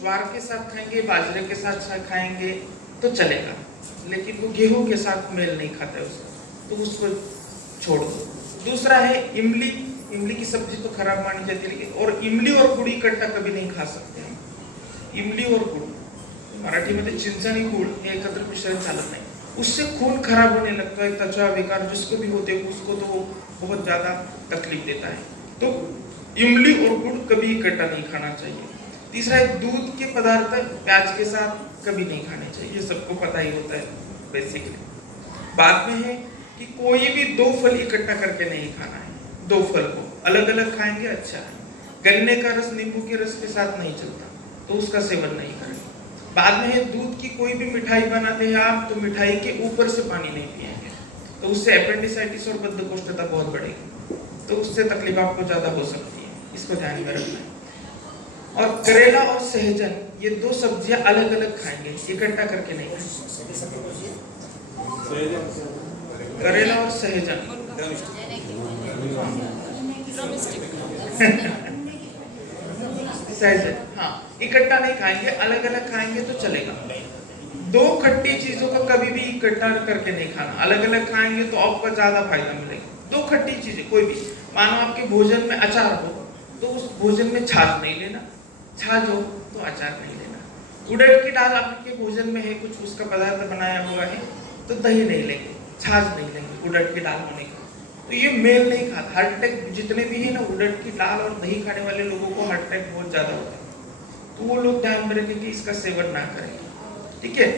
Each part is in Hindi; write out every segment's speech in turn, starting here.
ज्वार के साथ खाएंगे, बाजरे के साथ खाएंगे तो चलेगा, लेकिन वो गेहूं के साथ मेल नहीं खाता है उसका, तो उसको छोड़ दो। दूसरा है इमली। इमली की सब्जी तो खराब मानी जाती है, लेकिन और इमली और गुड़ इकट्ठा कभी नहीं खा सकते हैं। इमली और गुड़, मराठी में चिंच आणि गुड़ हे एकत्र मिश्रण चालत नहीं, उससे खून खराब होने लगता है, त्वचा विकार जिसको भी होते हैं उसको तो बहुत ज्यादा तकलीफ देता है। तो इमली और गुड़ कभी इकट्ठा नहीं खाना चाहिए। तीसरा है दूध के पदार्थ प्याज के साथ कभी नहीं खाने चाहिए, ये सबको पता ही होता है बेसिकली। बाद में है कि कोई भी दो फल इकट्ठा करके नहीं खाना है, दो फल को अलग अलग खाएंगे अच्छा है। गन्ने का रस नींबू के रस के साथ नहीं चलता, तो उसका सेवन नहीं करें। बाद में है दूध की कोई भी मिठाई बनाते हैं आप, तो मिठाई के ऊपर से पानी नहीं पिएंगे, तो उससे एपेंडिसाइटिस और बद्धकोष्ठता बहुत बढ़ेगी, तो उससे तकलीफ आपको ज्यादा हो सकती है, इसको ध्यान में रखना है। और करेला और सहजन ये दो सब्जियां अलग अलग खाएंगे, इकट्ठा करके नहीं खाएंगे। करेला और सहजन सहजन हाँ इकट्ठा नहीं खाएंगे, अलग अलग खाएंगे तो चलेगा। दो खट्टी चीजों को कभी भी इकट्ठा करके नहीं खाना, अलग अलग खाएंगे तो आपको ज्यादा फायदा मिलेगा। दो खट्टी चीजें कोई भी, मानो आपके भोजन में अचार हो तो उस भोजन में छाछ नहीं लेना, छाछ हो तो अचार नहीं लेना। उड़द की दाल आपके भोजन में है, कुछ उसका पदार्थ बनाया हुआ है, तो दही नहीं लेंगे, छाछ नहीं लेंगे उड़द की दाल होने का, तो ये मेल नहीं खाता। हार्ट अटैक जितने भी है ना, उड़द की दाल और दही खाने वाले लोगों को हार्ट अटैक बहुत ज्यादा होता है, तो वो लोग ध्यान में रखें कि इसका सेवन ना करें, ठीक है।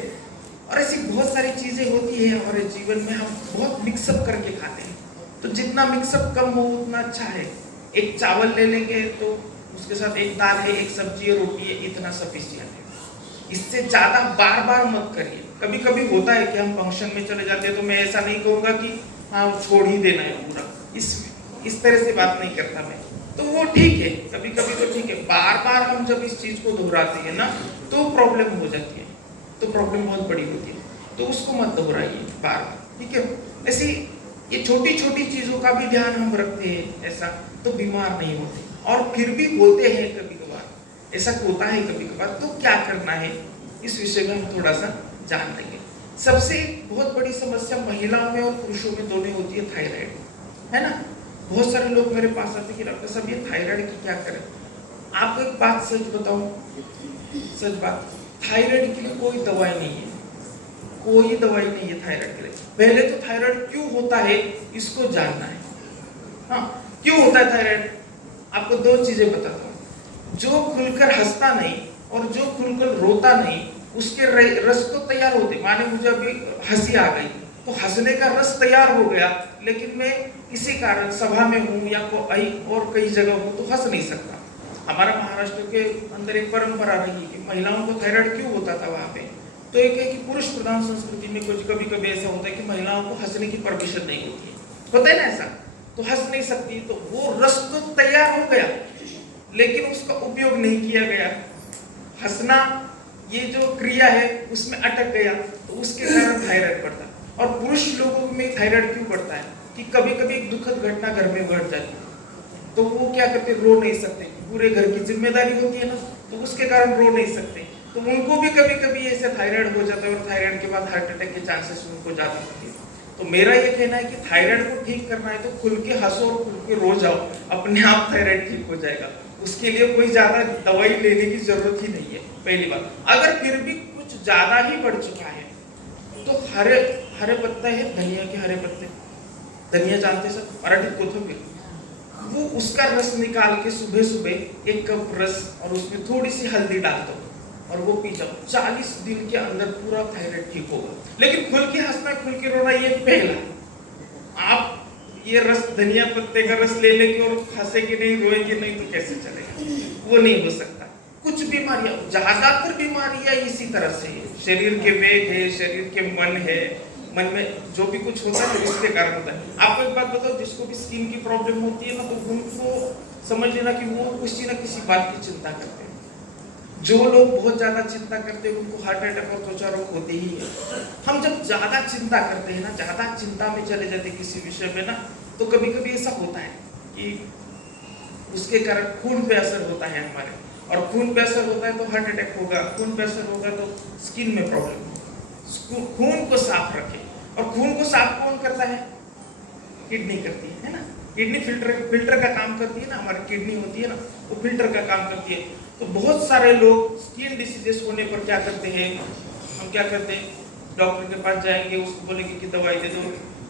और ऐसी बहुत सारी चीजें होती है हमारे जीवन में, हम बहुत मिक्सअप करके खाते हैं, तो जितना मिक्सअप कम हो उतना अच्छा है। एक चावल ले लेंगे तो उसके साथ एक दाल है, एक सब्जी है, रोटी है, इतना सफिशिएंट है। इससे ज्यादा बार बार मत करिए। कभी कभी होता है कि हम फंक्शन में चले जाते हैं, तो मैं ऐसा नहीं कहूंगा कि हाँ छोड़ ही देना है पूरा, इस तरह से बात नहीं करता मैं, तो वो ठीक है, कभी कभी तो ठीक है। बार बार हम जब इस चीज को दोहराते हैं ना, तो प्रॉब्लम हो जाती है, तो प्रॉब्लम बहुत बड़ी होती है, तो उसको मत दोहराइए बार बार, ठीक है। ऐसी ये छोटी छोटी चीजों का भी ध्यान हम रखते हैं, ऐसा तो बीमार नहीं होते। और फिर भी होते हैं कभी कभार, ऐसा होता है कभी कभार, तो क्या करना है इस विषय में हम थोड़ा सा जान लेंगे। सबसे बहुत बड़ी समस्या महिलाओं में और पुरुषों में दोनों होती है, थायराइड, है ना। बहुत सारे लोग मेरे पास आते कि डॉक्टर साहब ये थायराइड की क्या करें। आपको एक बात सच बताऊं, सच बात, थायराइड के लिए कोई दवाई नहीं है, कोई दवाई नहीं है थायराइड के लिए। पहले तो थायराइड क्यों होता है इसको जानना है। हाँ, क्यों होता है थायराइड, आपको दो चीजें बताता हूँ। जो खुलकर हंसता नहीं और जो खुलकर रोता नहीं, उसके रस तो तैयार होते। माने मुझे अभी हंसी आ गई तो हंसने का रस तैयार हो गया, लेकिन मैं किसी कारण सभा में हूँ या और कई जगह हूँ तो हंस नहीं सकता। हमारा महाराष्ट्र के अंदर एक परंपरा रही कि महिलाओं को थायराइड क्यों होता था वहां पे, तो एक है कि पुरुष प्रधान संस्कृति में कुछ कभी कभी ऐसा होता है कि महिलाओं को हंसने की परमिशन नहीं होती है, होता है ना ऐसा, तो हंस नहीं सकती, तो वो रस तो तैयार हो गया लेकिन उसका उपयोग नहीं किया गया। हंसना ये जो क्रिया है उसमें अटक गया, तो उसके कारण थायराइड बढ़ता। और पुरुष लोगों में थायराइड क्यों बढ़ता है कि कभी कभी एक दुखद घटना घर में घट जाती है, तो वो क्या करते, रो नहीं सकते, पूरे घर की जिम्मेदारी होती है ना, तो उसके कारण रो नहीं सकते, तो उनको भी कभी कभी ऐसे थायराइड हो जाता है, और थायराइड के बाद हार्ट अटैक के चांसेस उनको ज्यादा होते हैं। तो मेरा ये कहना है कि थायराइड को ठीक करना है तो खुल के हंसो और खुल के रो जाओ, अपने आप थायराइड ठीक हो जाएगा। उसके लिए कोई ज्यादा दवाई लेने की जरूरत ही नहीं है, पहली बात। अगर फिर भी कुछ ज्यादा ही बढ़ चुका है तो हरे हरे पत्ते हैं, धनिया के हरे पत्ते, धनिया जानते सब, मराठी कोथिंबीर, वो उसका रस निकाल के सुबह सुबह 1 कप रस और उसमें थोड़ी सी हल्दी डाल दो और वो पी जाओ, 40 दिन के अंदर पूरा थायराइड ठीक होगा। लेकिन खुल के हंसना खुल के रोना ये पहला। आप ये रस धनिया पत्ते का रस ले लेंगे और हंसेंगे नहीं रोएंगे नहीं तो कैसे चलेगा, वो नहीं हो सकता। कुछ बीमारियां, ज्यादातर बीमारियां इसी तरह से है, शरीर के वेग है, शरीर के मन है, मन में जो भी कुछ होता है इसके कारण होता है। आपको एक बात बताओ, जिसको भी स्किन की प्रॉब्लम होती है ना, तो उनको समझ लेना कि वो किसी ना किसी बात की चिंता करते हैं। जो लोग बहुत ज्यादा चिंता करते हैं उनको हार्ट अटैक और त्वचा रोग होते ही है। हम जब ज्यादा चिंता करते हैं ना, ज्यादा चिंता में चले जाते हैं किसी विषय में ना, तो कभी कभी ऐसा होता है कि उसके कारण खून पे असर होता है हमारे, और खून पे असर होता है तो हार्ट अटैक होगा, खून पे असर होगा तो स्किन में प्रॉब्लम होगा। खून को साफ रखें। और खून को साफ कौन करता है? किडनी करती है ना। किडनी फिल्टर का काम करती है ना, हमारी किडनी होती है ना, वो फिल्टर का काम करती है। तो बहुत सारे लोग स्किन डिसीजेस होने पर क्या करते हैं, हम क्या करते हैं, डॉक्टर के पास जाएंगे, उसको बोलेंगे कि दवाई दे दो।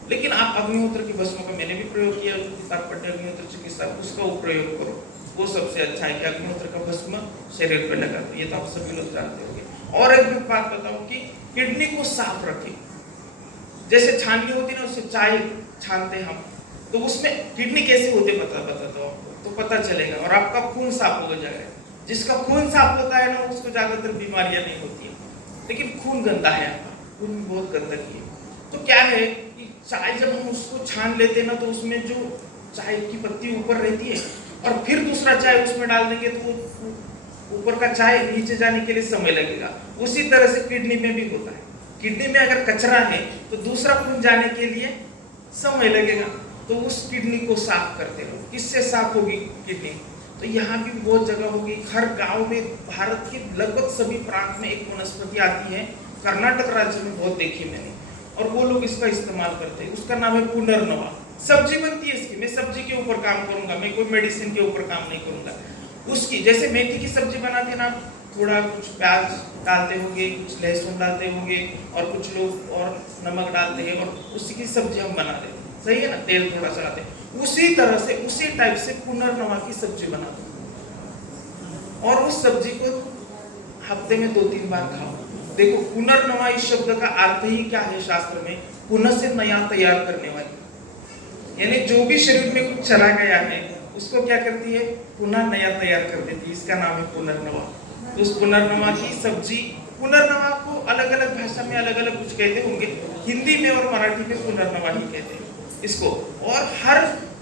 लेकिन आप अग्निहोत्र की भस्म का मैंने भी प्रयोग किया, तात्पर्य अग्निहोत्र चिकित्सा, उसका प्रयोग करो, वो सबसे अच्छा है कि अग्निहोत्र का भस्म शरीर पर लगा दो। ये तो आप सभी लोग जानते होंगे। और एक बात बताऊं कि किडनी को साफ रखें। जैसे छाननी होती है ना, उससे चाय छानते हम, तो उसमें किडनी कैसे होते बताता हूँ आपको, तो पता चलेगा और आपका खून साफ हो जाएगा। जिसका खून साफ होता है ना, उसको ज्यादातर बीमारियां नहीं होती है। लेकिन खून गंदा है आपका, खून बहुत गंदगी है। तो क्या है कि चाय जब हम उसको छान लेते हैं ना, तो उसमें जो चाय की पत्ती ऊपर रहती है और फिर दूसरा चाय उसमें डाल देंगे तो ऊपर का चाय नीचे जाने के लिए समय लगेगा। उसी तरह से किडनी में भी होता है। किडनी में अगर कचरा है तो दूसरा खून जाने के लिए समय लगेगा। तो उस किडनी को साफ करते रहो। किससे साफ होगी किडनी? तो यहाँ भी बहुत जगह होगी। हर गांव में, भारत के लगभग सभी प्रांत में एक वनस्पति आती है, कर्नाटक राज्य में बहुत देखी मैंने, और वो लोग इसका इस्तेमाल करते हैं। उसका नाम है पुनर्नवा। सब्जी बनती है इसकी, मैं सब्जी के ऊपर काम करूंगा, मैं कोई मेडिसिन के ऊपर काम नहीं करूंगा। उसकी जैसे मेथी की सब्जी बनाते हैं ना, थोड़ा कुछ प्याज डालते होंगे, कुछ लहसुन डालते होंगे और कुछ लोग और नमक डालते हैं और उसी की सब्जी हम बनाते हैं, सही है ना, तेल थोड़ा सा डालते हैं। उसी तरह से, उसी टाइप से पुनर्नवा की सब्जी बनाते हैं और उस सब्जी को हफ्ते में 2-3 बार खाओ। देखो, पुनर्नवा इस शब्द का अर्थ ही क्या है शास्त्र में? पुनः से नया तैयार करने वाली। यानी जो भी शरीर में कुछ चला गया है उसको क्या करती है? पुनः नया तैयार कर देती है। इसका नाम है पुनर्नवा। तो उस पुनर्नवा की सब्जी, पुनर्नवा को अलग अलग भाषा में अलग अलग कुछ कहते होंगे, हिंदी में और मराठी में पुनर्नवा ही कहते हैं इसको। और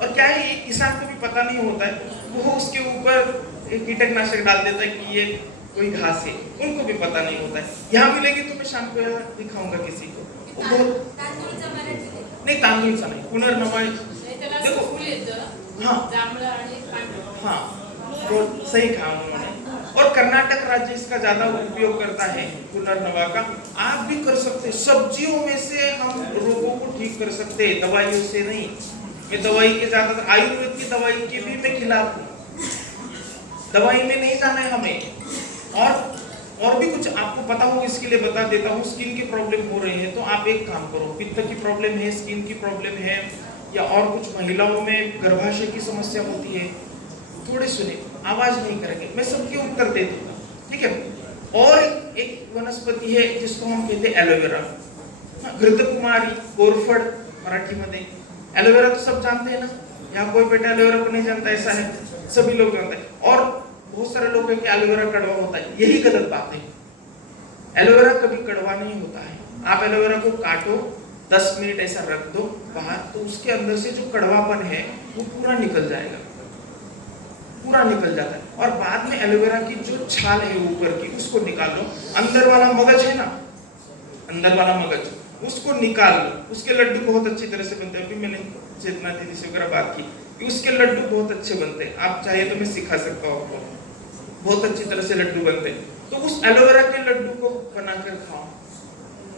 क्या है, ये किसान को भी पता नहीं होता है, वो उसके ऊपर एक कीटनाशक डाल देता है कि ये कोई घास है, उनको भी पता नहीं होता है। यहाँ मिलेगी तो मैं शाम को दिखाऊंगा किसी को। नहीं, तांदूळचा नहीं, पुनर्नवा। देखो, हाँ, तो सही कहा उन्होंने। और कर्नाटक राज्य इसका ज्यादा उपयोग करता है पुनर्नवा का। आप भी कर सकते हैं। सब्जियों में से हम रोगों को ठीक कर सकते हैं, दवाइयों से नहीं। मैं दवाई के ज्यादातर, आयुर्वेद की दवाई के भी मैं खिलाफ हूँ। दवाई में नहीं जाना है हमें। और भी कुछ आपको पता हो, इसके लिए बता देता हूँ। स्किन की प्रॉब्लम हो रही है तो आप एक काम करो, पित्त की प्रॉब्लम है, स्किन की प्रॉब्लम है, या और कुछ महिलाओं में गर्भाशय की समस्या होती है, थोड़े सुने, आवाज नहीं करेंगे, मैं सबके उत्तर दे दूंगा, ठीक है। और एक वनस्पति है जिसको हम कहते हैं एलोवेरा, घृतकुमारी, कोरफड मराठी में। एलोवेरा तो सब जानते हैं ना, यहाँ कोई बेटा एलोवेरा को नहीं जानता ऐसा है? सभी लोग जानते हैं। और बहुत सारे लोग कहते हैं एलोवेरा कड़वा होता है, यही गलत बात है। एलोवेरा कभी कड़वा नहीं होता है। आप एलोवेरा को काटो, 10 मिनट ऐसा रख दो बाहर, तो उसके अंदर से जो कड़वापन है वो पूरा निकल जाएगा, पूरा निकल जाता है। और बाद में एलोवेरा की जो छाल है ऊपर की, उसको निकाल लो। अंदर वाला मगज है ना, अंदर वाला मगज, उसको निकाल लो। उसके लड्डू बहुत अच्छी तरह से बनते हैं। अभी मैंने चेतना दीदी से वगैरह बात की कि उसके लड्डू बहुत अच्छे बनते हैं। आप चाहे तो मैं सिखा सकता हूँ आपको, बहुत अच्छी तरह से लड्डू बनते हैं। तो उस एलोवेरा के लड्डू को बनाकर खाओ,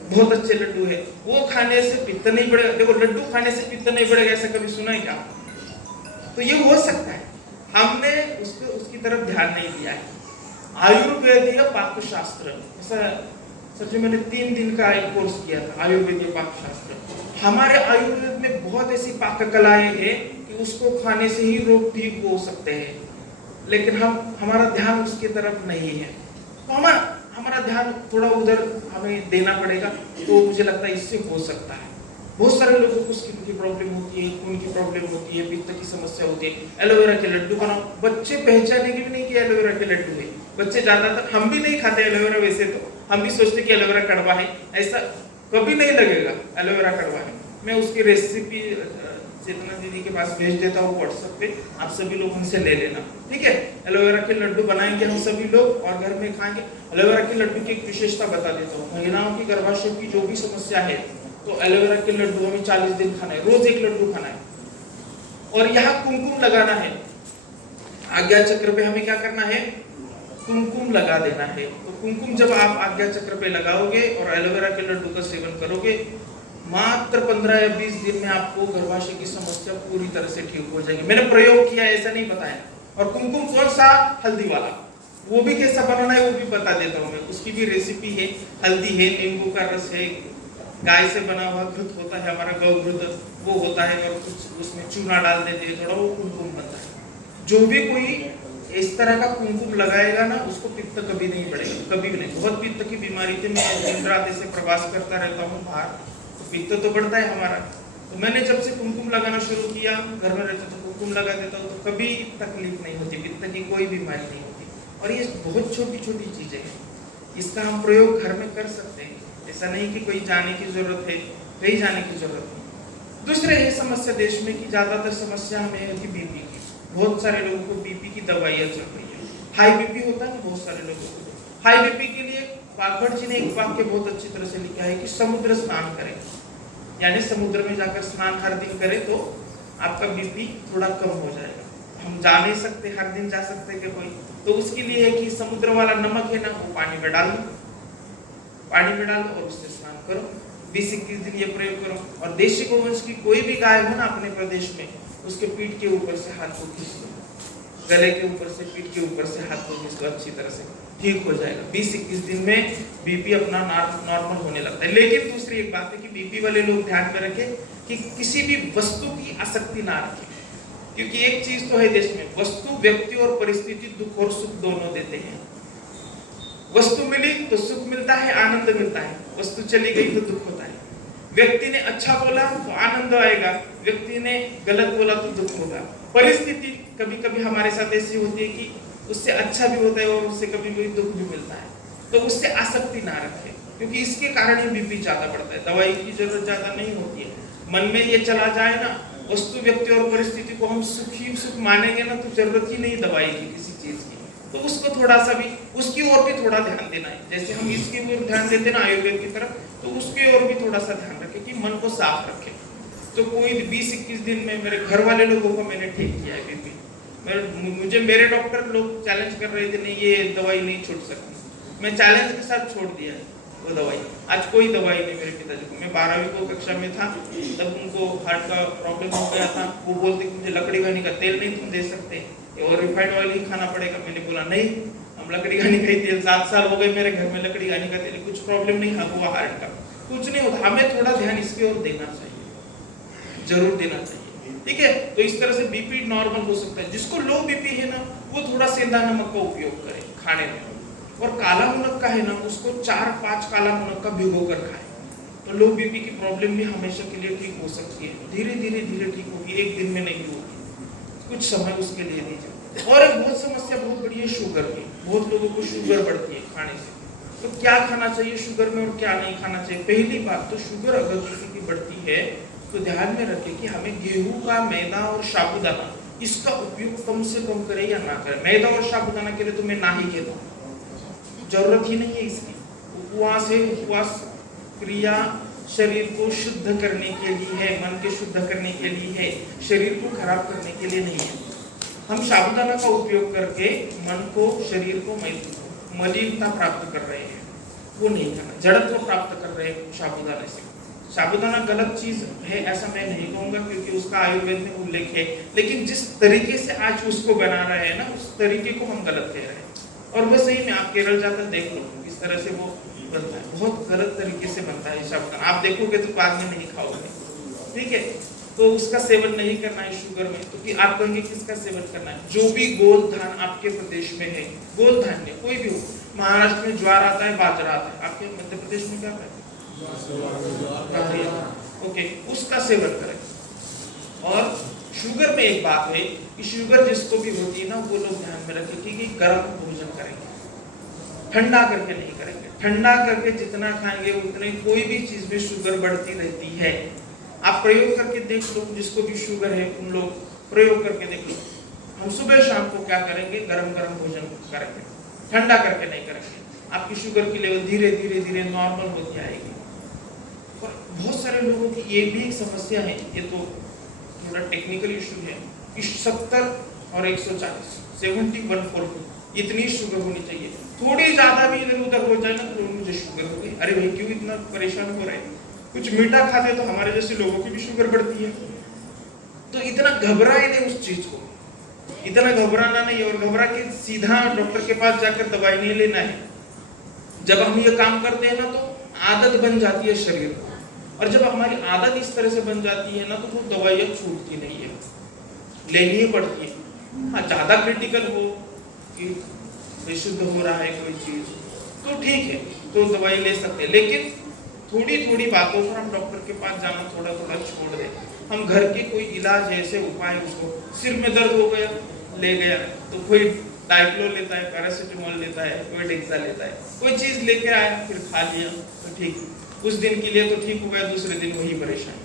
बहुत अच्छे लड्डू है। वो खाने से पित्त नहीं बढ़ेगा। देखो, लड्डू खाने से पित्त नहीं बढ़ेगा ऐसा कभी सुना है क्या? तो ये हो सकता है, हमने उसकी तरफ ध्यान नहीं दिया है। आयुर्वेदीय पाकशास्त्र, सर जो मैंने 3 दिन का एक कोर्स किया था, आयुर्वेदीय पाकशास्त्र। हमारे आयुर्वेद में बहुत ऐसी पाक कलाएं हैं कि उसको खाने से ही रोग ठीक हो सकते हैं, लेकिन हमारा ध्यान उसकी तरफ नहीं है। तो हमारा ध्यान थोड़ा उधर हमें देना पड़ेगा। तो मुझे लगता है इससे हो सकता है। बहुत सारे लोगों को स्किन की प्रॉब्लम होती है, खून की प्रॉब्लम होती है, पित्त की समस्या होती है। एलोवेरा के लड्डू बनाओ। बच्चे पहचानेंगे भी नहीं कि एलोवेरा के लड्डू है। बच्चे ज्यादातर, हम भी नहीं खाते एलोवेरा, वैसे तो हम भी सोचते कि एलोवेरा कड़वा है, ऐसा कभी नहीं लगेगा एलोवेरा कड़वा है। मैं उसकी रेसिपी चेतना दीदी के पास भेज देता हूँ व्हाट्सएप पे, आप सभी लोग उनसे ले लेना, ठीक है। एलोवेरा के लड्डू बनाएंगे हम सभी लोग और घर में खाएंगे। एलोवेरा के लड्डू की एक विशेषता बता देता हूँ। महिलाओं की गर्भाशय की जो भी समस्या है, तो एलोवेरा के लड्डू हमें 40 दिन खाना है, रोज 1 लड्डू खाना है। और यहाँ कुमकुम लगाना है। आज्ञा चक्र पे हमें क्या करना है? कुमकुम लगा देना है। तो कुमकुम जब आप आज्ञा चक्र पे लगाओगे और एलोवेरा के लड्डू का सेवन करोगे, मात्र 15 या 20 दिन में आपको गर्भाशय की समस्या पूरी तरह से ठीक हो जाएगी। मैंने प्रयोग किया, ऐसा नहीं बताया। और कुमकुम कौन सा? हल्दी वाला। वो भी कैसा बनाना है वो भी बता देता हूँ मैं, उसकी भी रेसिपी है। हल्दी है, नींबू का रस है, गाय से बना हुआ घृत होता है हमारा, गौ घृत वो होता है, और कुछ उसमें चूना डाल देते हैं थोड़ा, वो कुमकुम बनता है। जो भी कोई इस तरह का कुमकुम लगाएगा ना, उसको पित्त कभी नहीं बढ़ेगा, कभी भी नहीं। बहुत पित्त की बीमारी थी, मैं दिन रात ऐसे प्रवास करता रहता हूँ बाहर, तो पित्त तो बढ़ता है हमारा। तो मैंने जब से कुमकुम लगाना शुरू किया, घर में रहता तो कुमकुम लगा देता हूँ, तो कभी तकलीफ नहीं होती, पित्त की कोई बीमारी नहीं होती। और ये बहुत छोटी छोटी चीजें हैं, इसका हम प्रयोग घर में कर सकते हैं। ऐसा नहीं कि कोई जाने की जरूरत है, कहीं जाने की जरूरत नहीं। दूसरे ये समस्या देश में कि ज्यादातर समस्या हमें है कि बीपी की। बहुत सारे लोगों को बीपी की दवाइयाँ चल रही है। हाई बीपी होता है ना बहुत सारे लोगों को। हाई बीपी के लिए बागवट जी ने एक वाक्य बहुत अच्छी तरह से लिखा है कि समुद्र स्नान करें, यानी समुद्र में जाकर स्नान हर दिन करें तो आपका बीपी थोड़ा कम हो जाएगा। हम जा नहीं सकते, हर दिन जा सकते कि कोई, तो उसके लिए है कि समुद्र वाला नमक है ना, वो पानी में डाल दो, पानी में डाल दो और उससे स्नान करो। 20-21 दिन ये प्रयोग करो। और देशी गोवंश की कोई भी गाय हो ना अपने प्रदेश में, उसके पीठ के ऊपर से हाथ को खींच दो, गले के ऊपर से, पीठ के ऊपर से हाथ को खींच दो, अच्छी तरह से ठीक हो जाएगा। 20-21 दिन में बीपी अपना नॉर्मल होने लगता है। लेकिन दूसरी एक बात है कि बीपी वाले लोग ध्यान में रखें कि किसी भी वस्तु की आसक्ति ना रखें, क्योंकि एक चीज तो है देश में, वस्तु, व्यक्ति और परिस्थिति दुख और सुख दोनों देते हैं। वस्तु मिली तो सुख मिलता है, आनंद मिलता है, वस्तु चली गई तो दुख होता है। व्यक्ति ने अच्छा बोला तो आनंद आएगा, व्यक्ति ने गलत बोला तो दुख होगा। परिस्थिति कभी कभी हमारे साथ ऐसी होती है कि उससे अच्छा भी होता है और उससे कभी कभी दुख भी मिलता है, तो उससे आसक्ति ना रखें, क्योंकि इसके कारण ही बीपी ज्यादा बढ़ता है। दवाई की जरूरत ज्यादा नहीं होती है। मन में ये चला जाए ना, वस्तु, व्यक्ति और परिस्थिति को हम सुख ही सुख मानेंगे ना, तो जरूरत ही नहीं दवाई की किसी चीज की। तो उसको थोड़ा सा भी, उसकी ओर भी थोड़ा ध्यान देना है। जैसे हम इसकी ओर ध्यान देते ना आयुर्वेद की तरफ, तो उसकी ओर भी थोड़ा सा ध्यान रखें कि मन को साफ रखें। तो कोई 20-21 दिन में मेरे घर वाले लोगों को मैंने ठीक किया है बीपी। मुझे मेरे डॉक्टर लोग चैलेंज कर रहे थे, नहीं ये दवाई नहीं छूट सकती। मैं चैलेंज के साथ छोड़ दिया है वो दवाई। आज कोई दवाई नहीं मेरे पिताजी को। मैं 12वीं को कक्षा में था, तब उनको हार्ट का प्रॉब्लम हो गया था। वो बोलते कि मुझे लकड़ी घानी का तेल नहीं तुम दे सकते और रिफाइंड ऑयल ही खाना पड़ेगा। मैंने बोला नहीं, हम लकड़ी घानी का ही तेल, 7 साल हो गए मेरे घर में लकड़ी घानी का तेल, कुछ प्रॉब्लम नहीं हुआ हार्ट का, कुछ नहीं होता। हमें थोड़ा ध्यान इसकी ओर देना चाहिए, जरूर देना चाहिए, ठीक है। तो इस तरह से बीपी नॉर्मल हो सकता है। जिसको लो बीपी है ना, वो थोड़ा सेंधा नमक का उपयोग करे खाने में, और काला मुनक्का है ना, उसको 4-5 काला मुनक्का भिगो कर खाए, तो लो बीपी की प्रॉब्लम भी हमेशा के लिए ठीक हो सकती है। धीरे धीरे ठीक होगी, एक दिन में नहीं होगी, कुछ समय उसके लिए दीजिए। और एक बहुत समस्या बहुत बड़ी है शुगर की। बहुत लोगों को शुगर बढ़ती है खाने से, तो क्या खाना चाहिए शुगर में और क्या नहीं खाना चाहिए। पहली बात तो शुगर अगर किसी की बढ़ती है तो ध्यान में रखें कि हमें गेहूं का मैदा और साबूदाना, इसका उपयोग कम से कम करें या ना करें। मैदा और साबूदाना के लिए तो मैं ना ही कहता हूँ, जरूरत ही नहीं है इसकी। उपवास है, उपवास क्रिया शरीर को शुद्ध करने के लिए है, मन के शुद्ध करने के लिए है, शरीर को खराब करने के लिए नहीं है। हम साबूदाना का उपयोग करके मन को, शरीर को मलिनता प्राप्त कर रहे हैं, वो नहीं करना। जड़त्व प्राप्त कर रहे हैं साबूदाने से। साबूदाना गलत चीज है ऐसा मैं नहीं कहूंगा, क्योंकि उसका आयुर्वेद में उल्लेख है, लेकिन जिस तरीके से आज उसको बना रहे हैं ना, उस तरीके को हम गलत कह रहे हैं। और वो सही में आप केरल जाकर देख लो किस तरह से वो बनता है, बहुत गलत तरीके से बनता है साबूदाना। आप देखोगे तो बाद में नहीं खाओगे, ठीक है। तो उसका सेवन नहीं करना है शुगर में। तो कि आप कहेंगे किसका सेवन करना है? जो भी गोल धान आपके प्रदेश में है, गोल धान्य कोई भी हो। महाराष्ट्र में ज्वार आता है, बाजरा आता है, आपके मध्य प्रदेश में क्या आता है? ओके, उसका सेवन करें। और शुगर में एक बात है कि शुगर जिसको भी होती है ना, वो लोग ध्यान में रखें कि गर्म भोजन करेंगे, ठंडा करके नहीं करेंगे। ठंडा करके जितना खाएंगे उतने कोई भी चीज में शुगर बढ़ती रहती है। आप प्रयोग करके देख लो, जिसको भी शुगर है उन लोग प्रयोग करके देख लो। हम सुबह शाम को क्या करेंगे? गरम गरम भोजन करेंगे, ठंडा करके नहीं करेंगे। आपकी शुगर की लेवल धीरे धीरे नॉर्मल होती आएगी। और बहुत सारे लोगों की ये भी एक समस्या है, ये तो थोड़ा टेक्निकल इशू है कि 70 और 140 70-140 इतनी शुगर होनी चाहिए, थोड़ी ज्यादा भी इधर उधर हो जाए ना तो मुझे शुगर हो गई, अरे भाई क्यों इतना परेशान हो रहे हैं, कुछ मीठा खाते तो हमारे जैसे लोगों की भी शुगर बढ़ती है। तो इतना घबराए नहीं उस चीज को, इतना घबराना नहीं, और घबरा के सीधा डॉक्टर के पास जाकर दवाई नहीं लेना है। जब हम ये काम करते हैं ना तो आदत बन जाती है शरीर को, और जब हमारी आदत इस तरह से बन जाती है ना तो वो दवाइयाँ छूटती नहीं है, लेनी ही पड़ती है। हाँ, ज्यादा क्रिटिकल हो कि विशुद्ध हो रहा है कोई चीज तो ठीक है, तो दवाई ले सकते हैं, लेकिन थोड़ी थोड़ी बातों पर हम डॉक्टर के पास जाना थोड़ा थोड़ा छोड़ दें। हम घर के कोई इलाज ऐसे उपाय, उसको सिर में दर्द हो गया ले गया तो कोई डाइक्लो लेता है, पैरासिटामोल लेता है, कोई डेक्सा लेता है, कोई चीज लेके आया फिर खा लिया तो ठीक, कुछ दिन के लिए तो ठीक हो गया, दूसरे दिन वही परेशानी।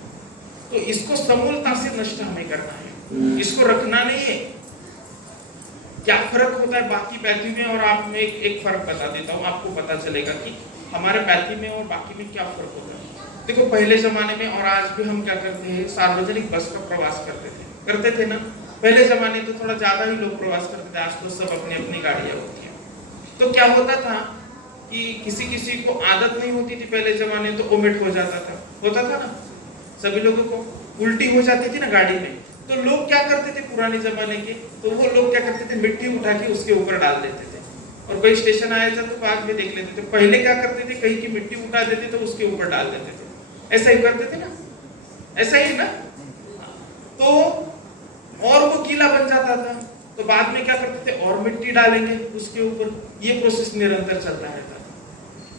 तो इसको समूलता से नष्ट हमें करना है, इसको रखना नहीं है। क्या फर्क होता है बाकी पैथी में और आप में, एक फर्क बता देता हूँ, आपको पता चलेगा कि हमारे पैथी में और बाकी में क्या फर्क होता है। देखो पहले जमाने में और आज भी हम क्या करते हैं, सार्वजनिक बस का प्रवास करते थे ना। पहले जमाने तो थोड़ा ज्यादा ही लोग प्रवास करते थे, आज तो सब अपनी अपनी गाड़ियां होती हैं। तो क्या होता था कि किसी किसी को आदत नहीं होती थी पहले जमाने, तो वोमिट हो जाता था, होता था ना, सभी लोगों को उल्टी हो जाती थी ना गाड़ी में। तो लोग क्या करते थे पुराने जमाने के, तो वो लोग क्या करते थे, मिट्टी उठा के उसके ऊपर डाल देते थे, और कोई स्टेशन आया था तो बाद में देख लेते थे। पहले क्या करते थे, कहीं की मिट्टी उठा देते तो उसके ऊपर डाल देते थे, ऐसा ही करते थे ना, ऐसा ही ना। तो और वो गीला बन जाता था, तो बाद में क्या करते थे, और मिट्टी डालेंगे उसके ऊपर, ये प्रोसेस निरंतर चलता रहता था।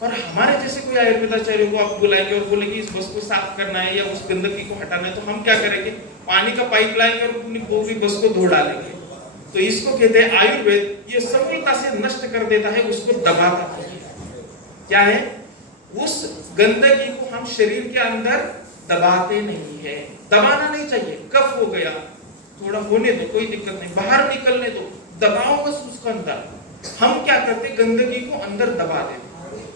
और हमारे जैसे कोई आयुर्वेदाचार्य को आप बुलाएंगे और बोलेंगे इस बस को साफ करना है या उस गंदगी को हटाना है, तो हम क्या करेंगे, पानी का पाइप लाएंगे और अपनी पूरी बस को धो डालेंगे। तो इसको कहते हैं आयुर्वेद, ये समूलता से नष्ट कर देता है, उसको दबाता है। क्या है, उस गंदगी को हम शरीर के अंदर दबाते नहीं है, दबाना नहीं चाहिए। कफ हो गया, थोड़ा होने दो, कोई दिक्कत नहीं, बाहर निकलने दो, दबाओ बस उसको अंदर। हम क्या करते, गंदगी को अंदर दबा देते,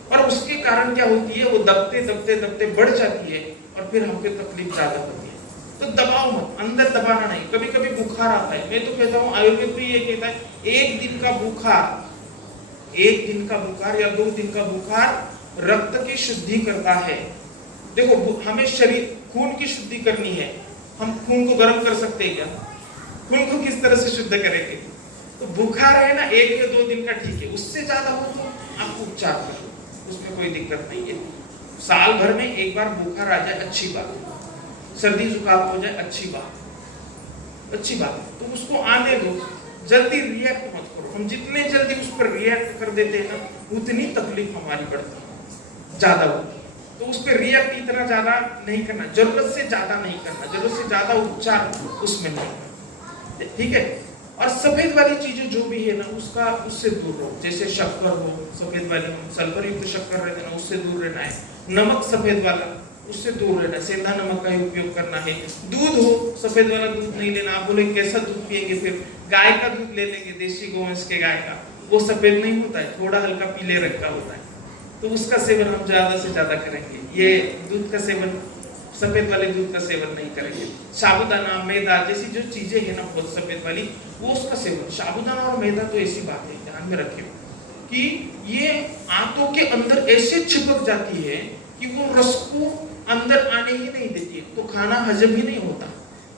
और उसके कारण क्या होती है, वो दबते दबते दबते बढ़ जाती है और फिर हमको तकलीफ ज्यादा होती है। तो दबाओ मत, अंदर दबाना नहीं। कभी कभी बुखार आता है, मैं तो कहता हूँ आयुर्वेद भी ये कहता है, एक दिन का बुखार या 2 दिन का बुखार रक्त की शुद्धि करता है। देखो हमें शरीर खून की शुद्धि करनी है, हम खून को गर्म कर सकते हैं क्या, खून को किस तरह से शुद्ध करेंगे। तो बुखार है ना, 1 या 2 दिन का ठीक है, उससे ज्यादा हो तो आप उपचार करो, उसमें कोई दिक्कत नहीं है। साल भर में एक बार बुखार आ जाए अच्छी बात है, सर्दी जुकाम हो जाए अच्छी बात है, तो उसको आने दो, जल्दी रिएक्ट मत करो। हम जितने जल्दी उस पर रिएक्ट कर देते हैं ना, उतनी तकलीफ हमारी बढ़ती है, ज्यादा होती है। तो उस पर रिएक्ट इतना ज्यादा नहीं करना, जरूरत से ज्यादा नहीं करना, जरूरत से ज्यादा उपचार उसमें नहीं करना, ठीक है। और सफेद वाली चीजें जो भी है ना, उससे दूर रहो। जैसे शक्कर हो, सफेद वाली सल्फर युक्त शक्कर रहना, उससे दूर रहना है। नमक सफेद वाला, उससे दूर रहना है, सेंधा नमक का ही उपयोग करना है। दूध हो, सफेद वाला दूध नहीं लेना। आप बोले कैसा दूध पिएंगे, फिर गाय का दूध ले लेंगे, देशी गोवंश के गाय का, वो सफेद नहीं होता है, थोड़ा हल्का पीले रंग का होता है, तो उसका सेवन हम ज्यादा से ज्यादा करेंगे। ये दूध का सेवन, सफेद वाले दूध का सेवन नहीं करेंगे। साबूदाना, मैदा जैसी जो चीजें है ना बहुत सफेद वाली, वो उसका सेवन। साबूदाना और मैदा तो ऐसी बात है, ध्यान में रखिए कि ये आंतों के अंदर ऐसे चिपक जाती है कि वो रस को अंदर आने ही नहीं देती है, तो खाना हजम ही नहीं होता,